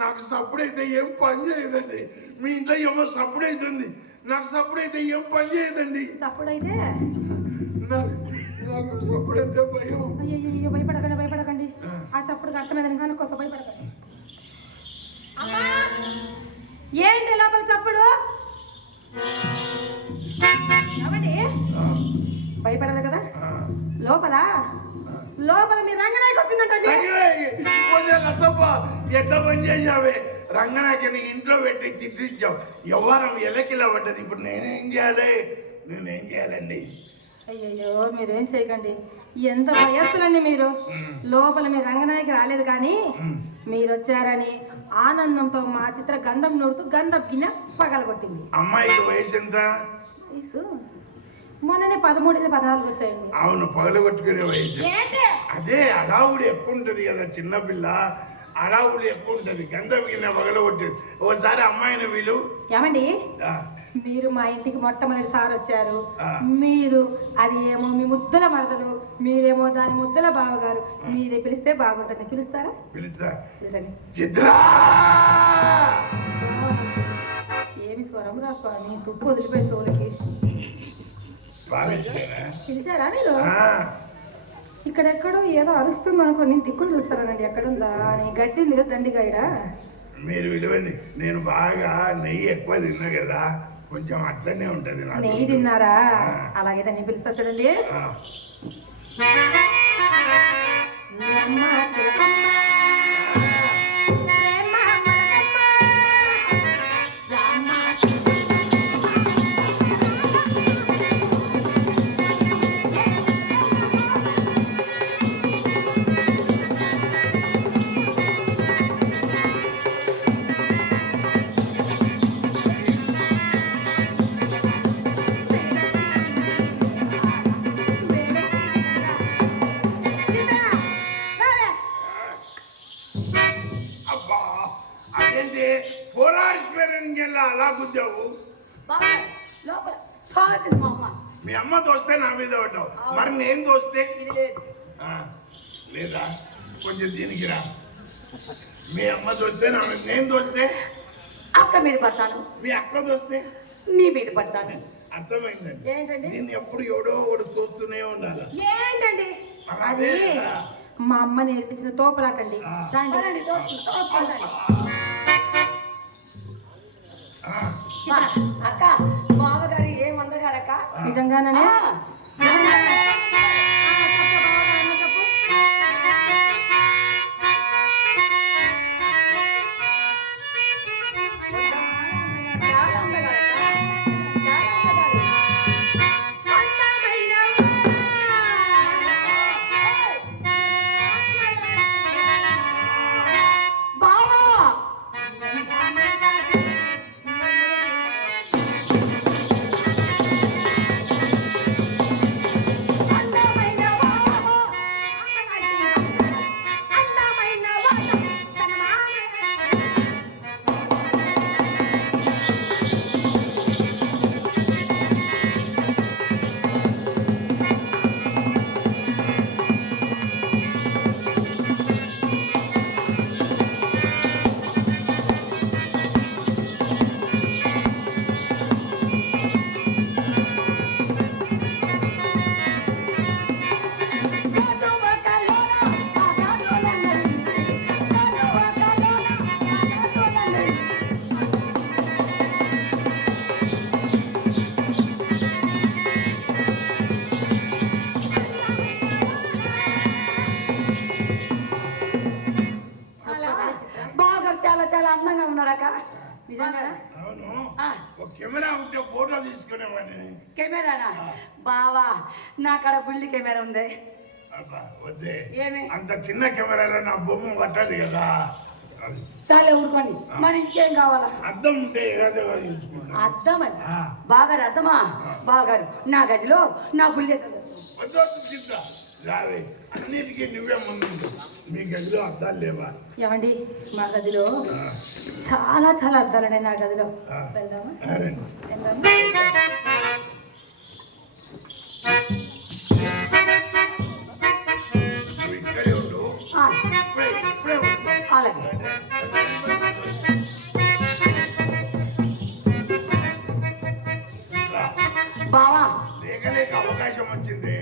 నాకు సప్పుడు అయితే ఏం పని చేయదండి. మీ ఇంట్లో ఏమో సప్పుడు అవుతుంది, నాకు సప్పుడు అయితే ఏం పని చేయదండి. చప్పుడైతే నాకు సప్పుడు అంటే భయం. అయ్యో భయపడకండి భయపడకండి. ఆ చప్పుడు అర్థం ఏదని కానీ కొంత భయపడకండి. అమ్మా! ఏంటి లోపల చప్పుడు? ఏమండి భయపడదు కదా లోపల లోపల మీ రంగనాయకి వచ్చిందంటే ఎంత పని చేసావే రంగనాయకి ఇంట్లో పెట్టి తిట్టించావు. ఎవరం ఎలకిలా పడ్డది. ఇప్పుడు నేనేం చేయాలండి? అయ్యయ్యో మీరేం చేయకండి. ఎంత వయస్సులండి మీరు. లోపల మీ రంగనాయకి రాలేదు కానీ మీరు వచ్చారని ఆనందంతో మా చిత్ర గంధం నూరుతూ గంధం గిన్నె పగలగొట్టింది. అమ్మాయికి వయసు ఎంత? వయసు మొన్ననే 13 14 వచ్చాయండి. అవును, పగలగొట్టుకునే వయసు. అదే అడావుడు ఎక్కువ ఉంటది కదా, చిన్నపిల్ల అడావుడు ఎక్కువ ఉంటది. గంధం గిన్నె పగలగొట్టేది. ఒకసారి అమ్మాయిని వీలు. ఏమండి మీరు మా ఇంటికి మొట్టమొదటిసారి వచ్చారు. మీరు అది ఏమో మీ ముద్దల మరదలు, మీరేమో దాని ముద్దల బావగారు. మీరే పిలిస్తే బాగుంటుంది. పిలుస్తారా? పిలుస్తా. పిలుచండి. ఏమి స్వరం రా స్వామి, తుప్పు వదిలిపోయి సోలకి. పిలిచారా మీరు? ఇక్కడెక్కడో ఏదో అరుస్తుంది అనుకో. నేను దిక్కులు చూస్తానండి ఎక్కడుందా అని. గట్టింది కదా దండిగాయడ. మీరు విలువండి. నేను బాగా నెయ్యి ఎక్కువ తిన్నా కదా, కొంచెం అట్లనే ఉంటది. నెయ్యి తిన్నారా? అలాగైతే నేను పిలుస్తా చూడండి. అలా గుద్దావు. మీ అమ్మ దోస్తే నా మీద పడ్డావు, మరి నేను దోస్తే లేదా? కొంచెం దీనికి రా. మీ అమ్మ దోస్తే నేను దోస్తే అక్క మీద పడతాను, మీ అక్క దోస్తే నీ మీద పడతాను. అర్థమైందండి. ఏంటండి? దీన్ని ఎప్పుడు ఎవడో ఒకడు చూస్తూనే ఉండాలి. ఏంటండి అది? మా అమ్మ నేర్పించిన తోపులాటండి. అక్క బావగారు ఏమందగాడక్క? నిజంగానే అందంగా ఉన్నాడక. నిజంగా కెమెరా ఉంటే ఫోటో తీసుకునేవాడిని. కెమెరానా? బావా నా కాడ బుల్లి కెమెరా ఉంది. వద్దే, అంత చిన్న కెమెరాలో నా బొమ్మ పట్టదు కదా. చాలే ఊరుకోండి, మరి ఇంకేం కావాలా? అద్దం ఉంటే అద్దం అని బాగారు అద్దమా? బాగారు నా గదిలో నా బుల్లే అన్నిటికీ నువ్వే ముందు. మీ గదిలో అద్దాలు లేవా? ఏమండి మా గదిలో చాలా చాలా అద్దాలండి. నా గదిలో అలాగే నీకు అవకాశం వచ్చింది.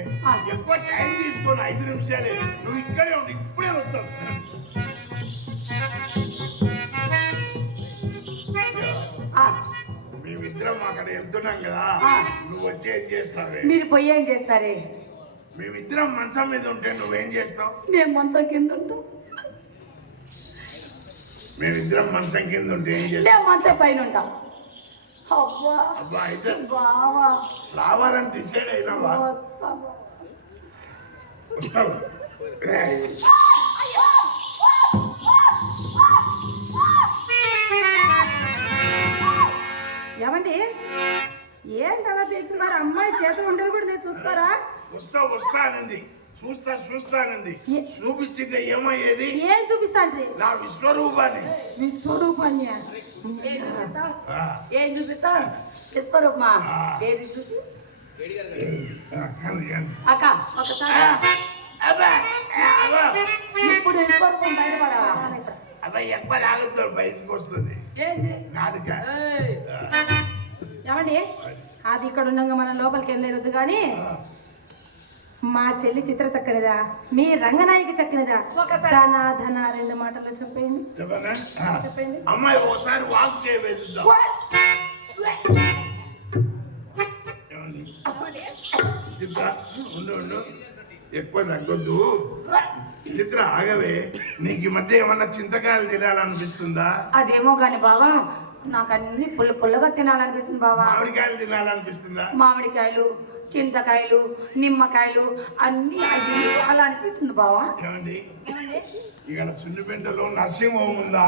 ఎక్కువ టైం తీసుకొని 5 నిమిషాలే. నువ్వు ఇక్కడే ఉండి ఇప్పుడే వస్తావు. మేమిద్దరం అక్కడ వెళ్తున్నాం కదా, నువ్వు వచ్చి ఏం చేస్తావే? మీరు పోయి ఏం చేస్తారే? మేమిద్దరం మంచం మీద ఉంటే నువ్వేం చేస్తావు? మేము మంచం కింద ఉంటాం. మేమిద్దరం మంచం కింద ఉంటే ఏం చేస్తావు? మేము మంచం పైన ఉంటాం. అబ్బా అబ్బా అయితే బావా రావాలని డిసైడ్ అయినావా? వస్తావు. ఏమండి ఏంటి అలా పెడుతున్నారు? అమ్మాయి చేతులు ఉండలు కూడా నేను చూస్తారా? వస్తానండి. చూస్తానండి. చూపించింది ఏమయ్యేది? ఏం చూపిస్తాండ్రి? నా విశ్వరూపాన్ని. విశ్వరూపాన్ని ఏం చూపిస్తా? విశ్వరూపమా? ఏది చూపి అక్క ఒకసారి ఇప్పుడు విశ్వరూపం బయటపడా. అబ్బాయి ఎక్కువ లాగుతాడు, బయటకు వస్తుంది. ఏంటి నాలుక. ఏమండి అది ఇక్కడ ఉండగా మనం లోపలికి వెళ్ళలేదు కానీ మా చెల్లి చిత్ర చక్కనిదా, మీ రంగనాయకి చక్కనిదా? ధన ధన 2 మాటలు చెప్పండి. చెప్పనా? చెప్పండి. అమ్మాయి ఒకసారి వాక్ చేయలేదు. చిత్ర ఉండు, ఎక్కువ తగ్గొద్దు. చిత్ర ఆగవే. నీకు ఈ మధ్య ఏమన్నా చింతకాయలు తినాలనిపిస్తుందా? అదేమో గాని బావా, నాకు అన్ని పుల్లగా తినాలనిపిస్తుంది బావా. మామిడికాయలు తినాలనిపిస్తుందా? మామిడికాయలు, చింతకాయలు, నిమ్మకాయలు అన్ని అది అలా అనిపిస్తుంది బావా. ఏమండి ఇక్కడ సున్నిపెంటలో నర్సింగ్ హోమ్ ఉందా?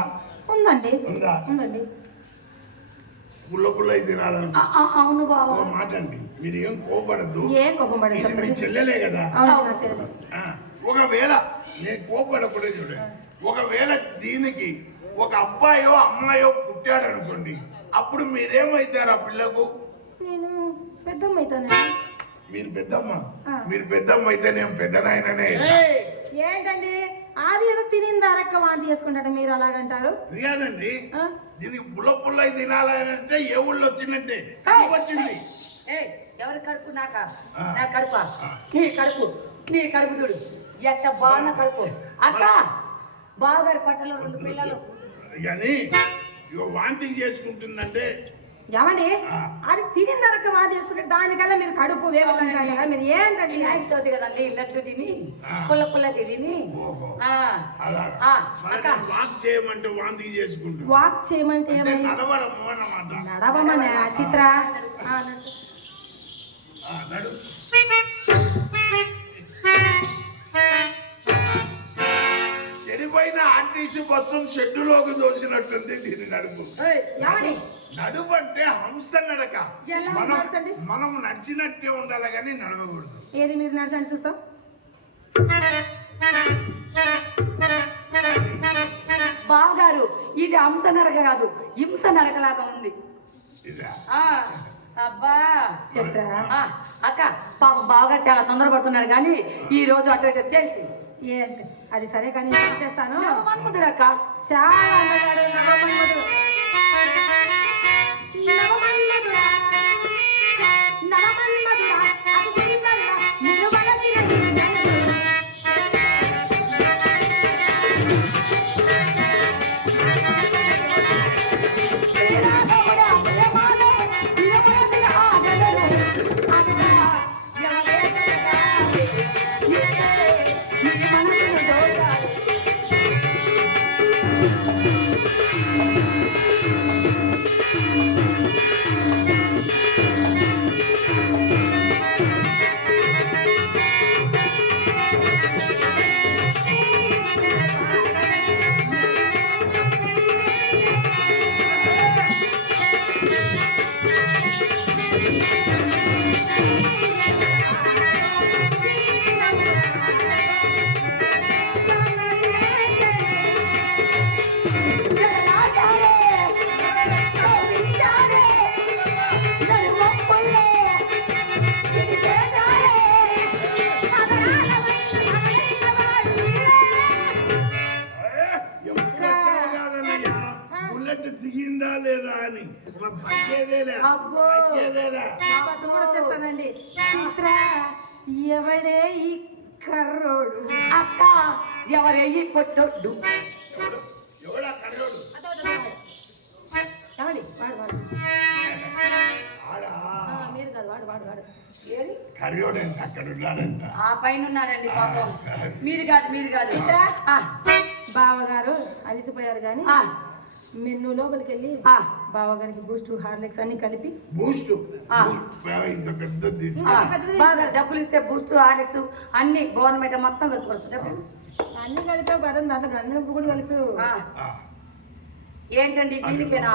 ఉందండి. ఉందా? ఉందండి. పుల్ల తినాలని. అవును బావా. మాట అండి, మీరు ఏం కోపడద్దు. ఏం కోపం పడదు, ఇది మీ చెల్లెలే కదా. అవును నా చెల్లెలు. ఒకవేళ నేను కోపడకూడదు చూడండి. ఒకవేళ దీనికి ఒక అబ్బాయో అమ్మాయో పుట్టాడు అనుకోండి, అప్పుడు మీరేమవుతారు ఆ పిల్లకు? నేను పెద్దమ్మ అవుతానండి. మీరు పెద్దమ్మ. మీరు పెద్దమ్మ అయితే నేను పెద్దనాయననే. ఏంటండి అది ఏదో తినింది అరక్క వాంతి చేసుకుంటాడు, మీరు అలాగంటారు? ఇది కాదండి, దీనికి పుల్ల తినాలంటే ఏ ఊళ్ళో వచ్చినట్టే వచ్చింది. ఎవరి కడుపు? నా కడుపా? నీ కడుపు చూడు ఎంత బాగున్న కడుపు. అక్క బావగారి పట్టలో 2 పిల్లలు కానీ వాంతి చేసుకుంటుందంటే. ఏమండి అది తినింది అరక్క వాంతి చేసుకుంటాడు, దానికల్లా మీరు కడుపు వేవలంటారు కదా, మీరు ఏంటండి? అవుతుంది కదండి, లడ్డు తిని పుల్ల తిని. వాక్ చేయమంటే వాంతి చేసుకుంటుంది. వాక్ చేయమంటే నడవడము అన్నమాట. నడవమనే చిత్ర నడు. చెడిపోయిన ఆర్టీసీ బస్సు షెడ్డులోకి దోచినట్టుంది దీన్ని నడుపు. నడుపు అంటే హంస నడక. మనం నడిచినట్టే ఉండాలి కానీ నడవకూడదు. ఏది మీరు నడచండి చూస్తాం. బావగారు ఇది హంస నరక కాదు, హింస నరకలాగా ఉంది. అబ్బా అక్క పాప బాగా చాలా తొందరపడుతున్నారు కానీ ఈ రోజు అటు ఇటు తెలిసి ఏంటి అది సరే కానీ చేస్తాను. మన్మధుడు అక్క చాలా అందగాడు నవమన్మధుడు. అబ్బో ఏదేలా? నా పట్టు కూడా వచ్చేస్తానండి. చిత్ర ఎవడే ఈ కర్రోడు? అక్క ఎవరెయ్యి కొట్టొడ్డు ఎవడు? ఎవడా కర్రోడు? ఏమండి వాడు వాడు ఆడా మీరు కాదు వాడు వాడు వాడు ఏది కర్రోడు ఎంత అక్కడ ఉన్నాడంట. ఆ పైన ఉన్నాడండి పాపం. మీరు కాదు మీరు కాదు ఆ, బావగారు అలిసిపోయారు కానీ ఆ, మెన్ను లోపలికి వెళ్ళి ఆ, బావగారికి బూస్ట్ హార్లిక్స్ అన్ని కలిపి బూస్ట్ ఆ. ఇంత పెద్ద ఆ, బాగా డబ్బులు ఇస్తే బూస్ట్ హార్లిక్స్ అన్ని గవర్నమెంట్ మొత్తం కలుపుకొస్తుంది డబ్బులు. అన్ని కలిపావు కదా దాంట్లో గంధం కూడా కలిపావు. ఆ, ఏంటండి వీళ్ళకేనా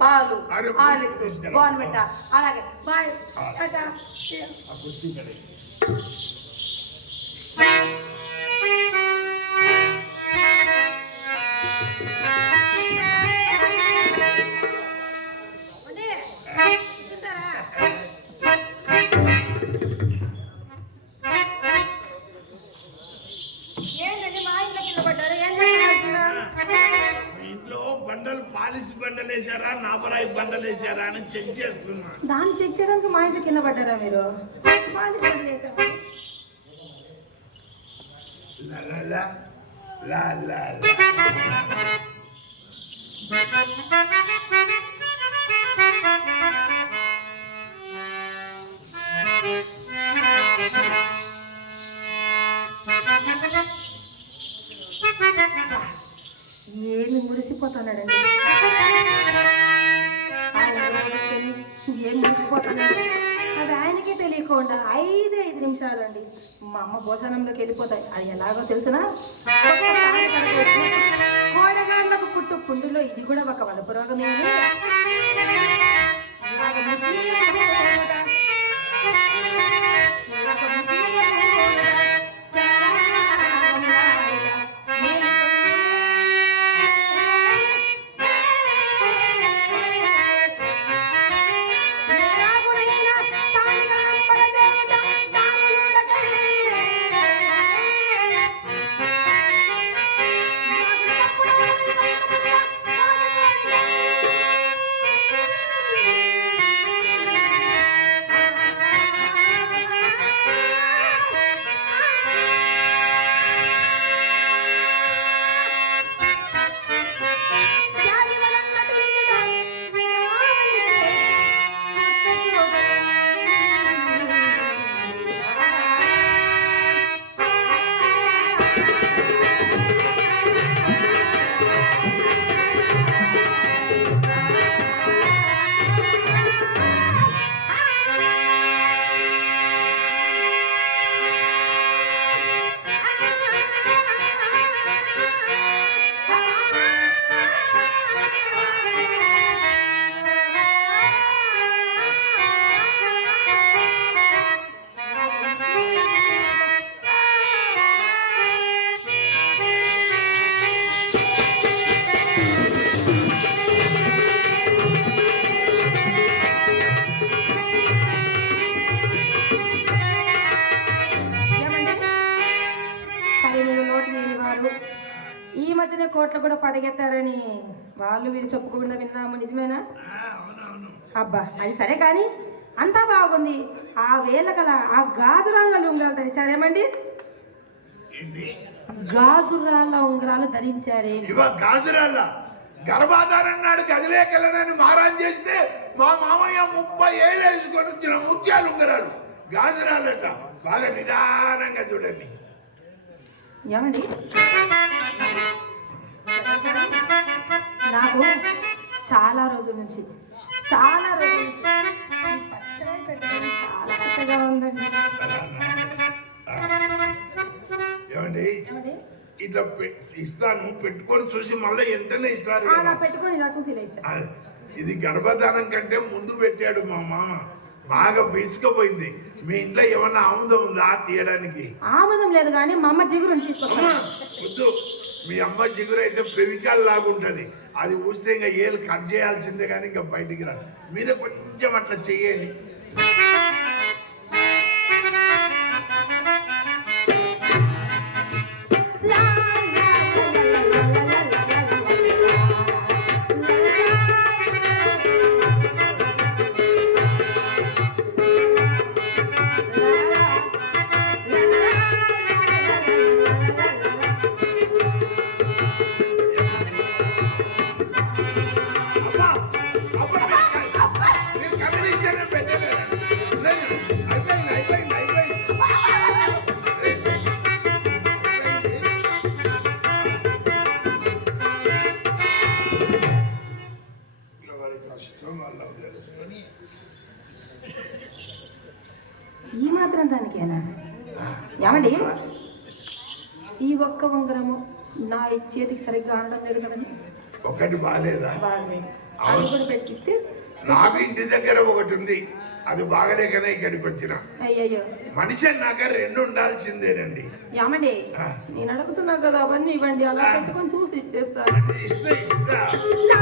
పాలు అరే, హార్లిక్స్ తీసుకురా. గవర్నమెంట్ అలాగే బాయ్ టాటా. ఏంటండి మా ఇంట్లో కింద పడ్డారు ఏం చేస్తున్నారు? మీ ఇంట్లో బండలు పాలిష్ బండలు వేసారా నాపరాయి బండలు వేసారా అని చెక్ చేస్తున్నా. దాన్ని చెక్ చేయడానికి మా ఇంట్లో కింద పడ్డారా మీరు? మా ఇంట్లో కింద చేశారు. లా లా లా, లా లా లా. ఏమి మురిసిపోతున్నాడండి. ఏం మురిసిపోతున్నాడు అది ఆయనకే తెలియకుండా 5 నిమిషాలండి మా అమ్మ భోజనంలోకి వెళ్ళిపోతాయి. అది ఎలాగో తెలుసునా? కోడగాండ్లకు పుట్టు పుండులో ఇది కూడా ఒక వలపు రోగమే. ఈ మధ్యనే కోట్లు కూడా పడగెత్తారని వాళ్ళు వీళ్ళు చెప్పుకోకుండా విన్నాము. నిజమేనా? అబ్బా అది సరే కానీ అంతా బాగుంది. ఆ వేళ గల ఆ గాజురాళ్ళ ఉంగరాలు ధరించారేమండి? గాజురాళ్ళ ఉంగరాలు ధరించారే? ఇవ గాజురాళ్ళ గర్భాధారం నాడు గదిలేకెళ్ళనని మారాన్ చేస్తే మా మామయ్య 30 ఏళ్ళు వేసుకొని వచ్చిన ముత్యాలు ఉంగరాలు గాజురాళ్ళట. బాగా నిదానంగా చూడండి. ఏమండి నాకు చాలా రోజుల నుంచి పచ్చడి పెట్టడం చాలా ఆశగా ఉందండి. ఏమండి ఇట్లా ఇస్తాను పెట్టుకొని చూసి మళ్ళీ వెంటనే ఇస్తారు అలా పెట్టుకొని ఇలా చూసి ఇలా ఇచ్చారు. ఇది గర్భధానం కంటే ముందు పెట్టాడు మా మామ. బాగా బిసుకపోయింది. మీ ఇంట్లో ఏమన్నా ఆముదం ఉందా తీయడానికి? ఆముదం లేదు కానీ మా అమ్మ జిగురుని తీసుకొస్తాను. వద్దు, మీ అమ్మ జిగురు అయితే ఫెవికాల్ లాగా ఉంటుంది. అది ఊస్తే ఇంకా ఏళ్ళు కట్ చేయాల్సిందే కానీ ఇంకా బయటికి రా. మీరే కొంచెం అట్లా చెయ్యండి. అంతేనా ఏమండి ఈ ఒక్క ఉంగరము నా చేతికి సరిగ్గా ఆనడం లేదు కదండి ఒకటి బాగాలేదా? బాగుంది అది కూడా పెట్టిస్తే నాకు ఇంటి దగ్గర ఒకటి ఉంది, అది బాగలేకనే ఇక్కడికి వచ్చిన. అయ్యయ్యో మనిషి అన్నాక రెండు ఉండాల్సిందేనండి. ఏమండి నేను అడుగుతున్నా కదా అవన్నీ ఇవ్వండి అలా పెట్టుకొని చూసి ఇచ్చేస్తాను. ఇస్తా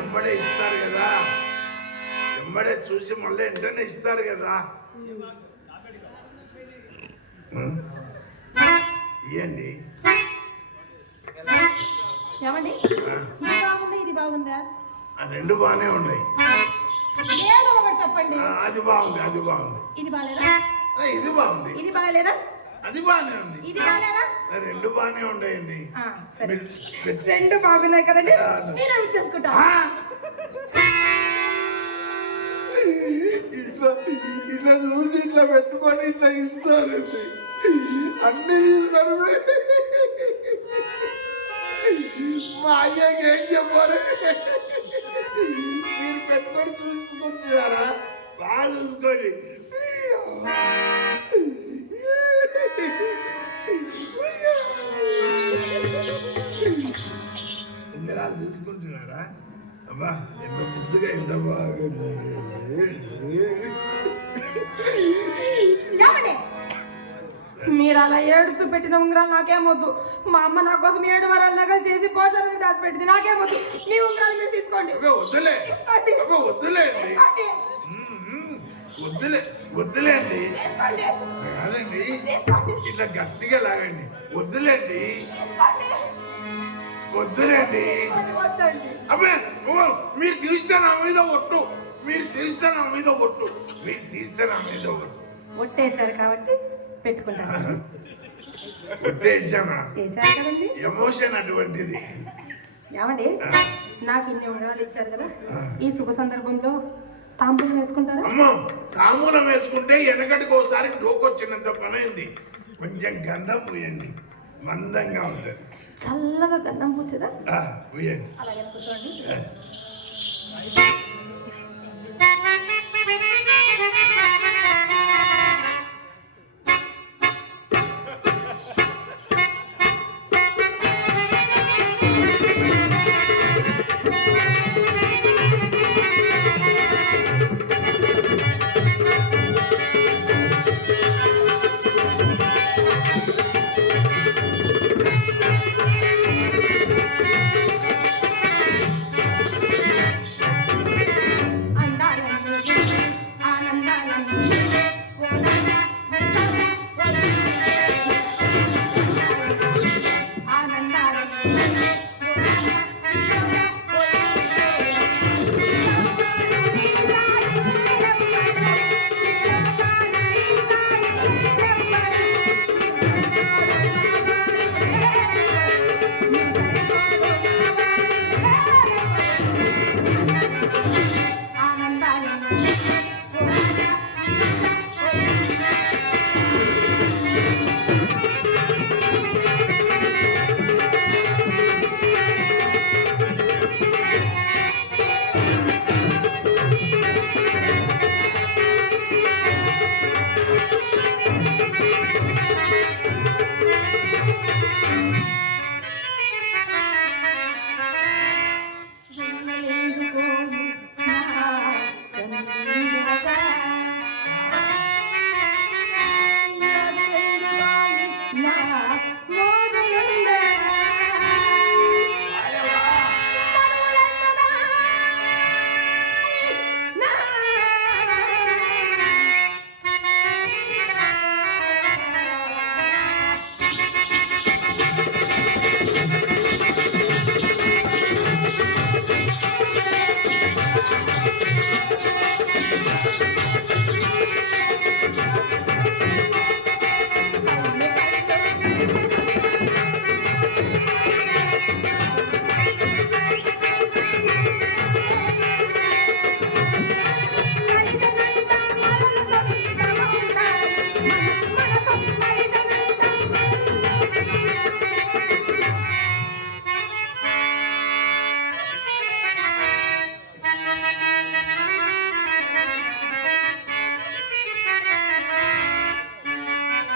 ఎంబడే ఇస్తారు కదా, ఎంబడే చూసి మళ్ళీ వెంటనే ఇస్తారు కదా. ఇవ్వండి. ఏమండి ఇది బాగుందా ఇది బాగుందా? రెండు బాగానే ఉన్నాయి. ఏదో ఒకటి చెప్పండి. అది బాగుంది, అది బాగుంది. ఇది బాగాలేదా? ఇది బాగుంది. ఇది బాగాలేదా? అది బాగానే ఉంది. ఇది బాగాలేదా? రెండు బాగానే ఉన్నాయండి. సరే రెండు బాగున్నాయి కదండి, నేను ఇచ్చేసుకుంటా. ఇట్లా చూసి ఇట్లా పెట్టుకొని ఇట్లా ఇస్తారండి. అన్ని తీసుకొని మా అయ్యకి ఏం చెప్పాలి? మీరు పెట్టుకొని చూసుకుంటున్నారా? బాగా చూసుకోండి. ఉంగరాలు చూసుకుంటున్నారా? అబ్బా ఎంత ముద్దుగా ఎంత బాగుంది. మీరు అలా ఏడుస్తూ పెట్టిన ఉంగరాలు నాకేమొద్దు. మా అమ్మ నా కోసం 7 వారాల నగలు చేసి పోషాలను దాచిపెట్టింది, నాకేమొద్దు. మీ ఉంగరాలు మీరు తీసుకోండి. వద్దులే వద్దులే అండి, వద్దులే వద్దులేండి. కాదండి, ఇట్లా గట్టిగా లాగండి. వద్దులేండి వద్దులేండి. అబ్బే మీరు తీస్తే నా మీద ఒట్టు, మీరు తీస్తే నా మీద ఒట్టు, మీరు తీస్తే నా మీద ఒట్టు. ఒట్టేశారు కాబట్టి పెట్టుకుంటాను. ఒట్టేసానా? వేశారు కదండి. ఎమోషన్ అటువంటిది. ఏమండి నాకు ఇన్ని ఉంగరాలు ఇచ్చారు కదా, ఈ శుభ సందర్భంలో తాంబూలం వేసుకుంటారా? అమ్మో, తాంబూలం వేసుకుంటే వెనకటికి ఒకసారి డోకొచ్చినంత పని అయింది. కొంచెం గంధం పూయండి, మందంగా ఉంటుంది. చల్లగా గంధం పూసేదా? పూయండి. అలాగే కూర్చోండి.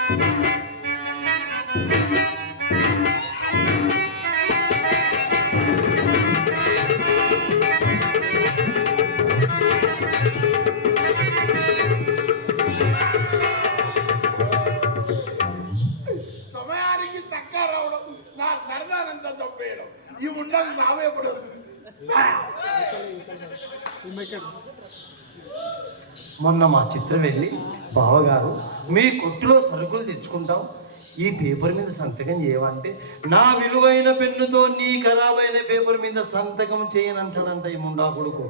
సమయానికి చక్కా రావడం, నా సరదానంతా చంపేయడం, ఈ ఉండకు సావే కూడా వస్తుంది. మొన్న మా చిత్రం వెళ్ళి బావగారు మీ కొట్టులో సరుకులు తెచ్చుకుంటాం, ఈ పేపర్ మీద సంతకం చేయవంటే నా విలువైన పెన్నుతో నీ ఖరాబైన పేపర్ మీద సంతకం చేయనంటాడంట ఈ ముండా కొడుకు.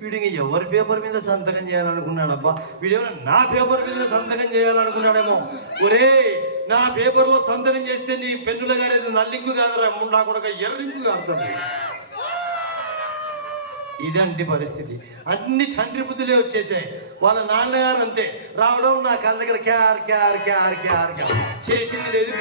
వీడికి ఎవరి పేపర్ మీద సంతకం చేయాలనుకున్నాడబ్బా, వీడేమన్నా నా పేపర్ మీద సంతకం చేయాలనుకున్నాడేమో. ఒరే, నా పేపర్లో సంతకం చేస్తే నీ పెన్నుల గారేది నల్లింకు కాదురా ముండా కొడుక, ఎర్రింకు కాదు. ఇదంటి పరిస్థితి. అన్ని తండ్రి బుద్ధులే వచ్చేసాయి. వాళ్ళ నాన్నగారు అంతే, రావడం నా కళ్ళ దగ్గర క్యార్ క్యార్ క్యార్ క్యార్ క్యార్ చేసింది లేదు.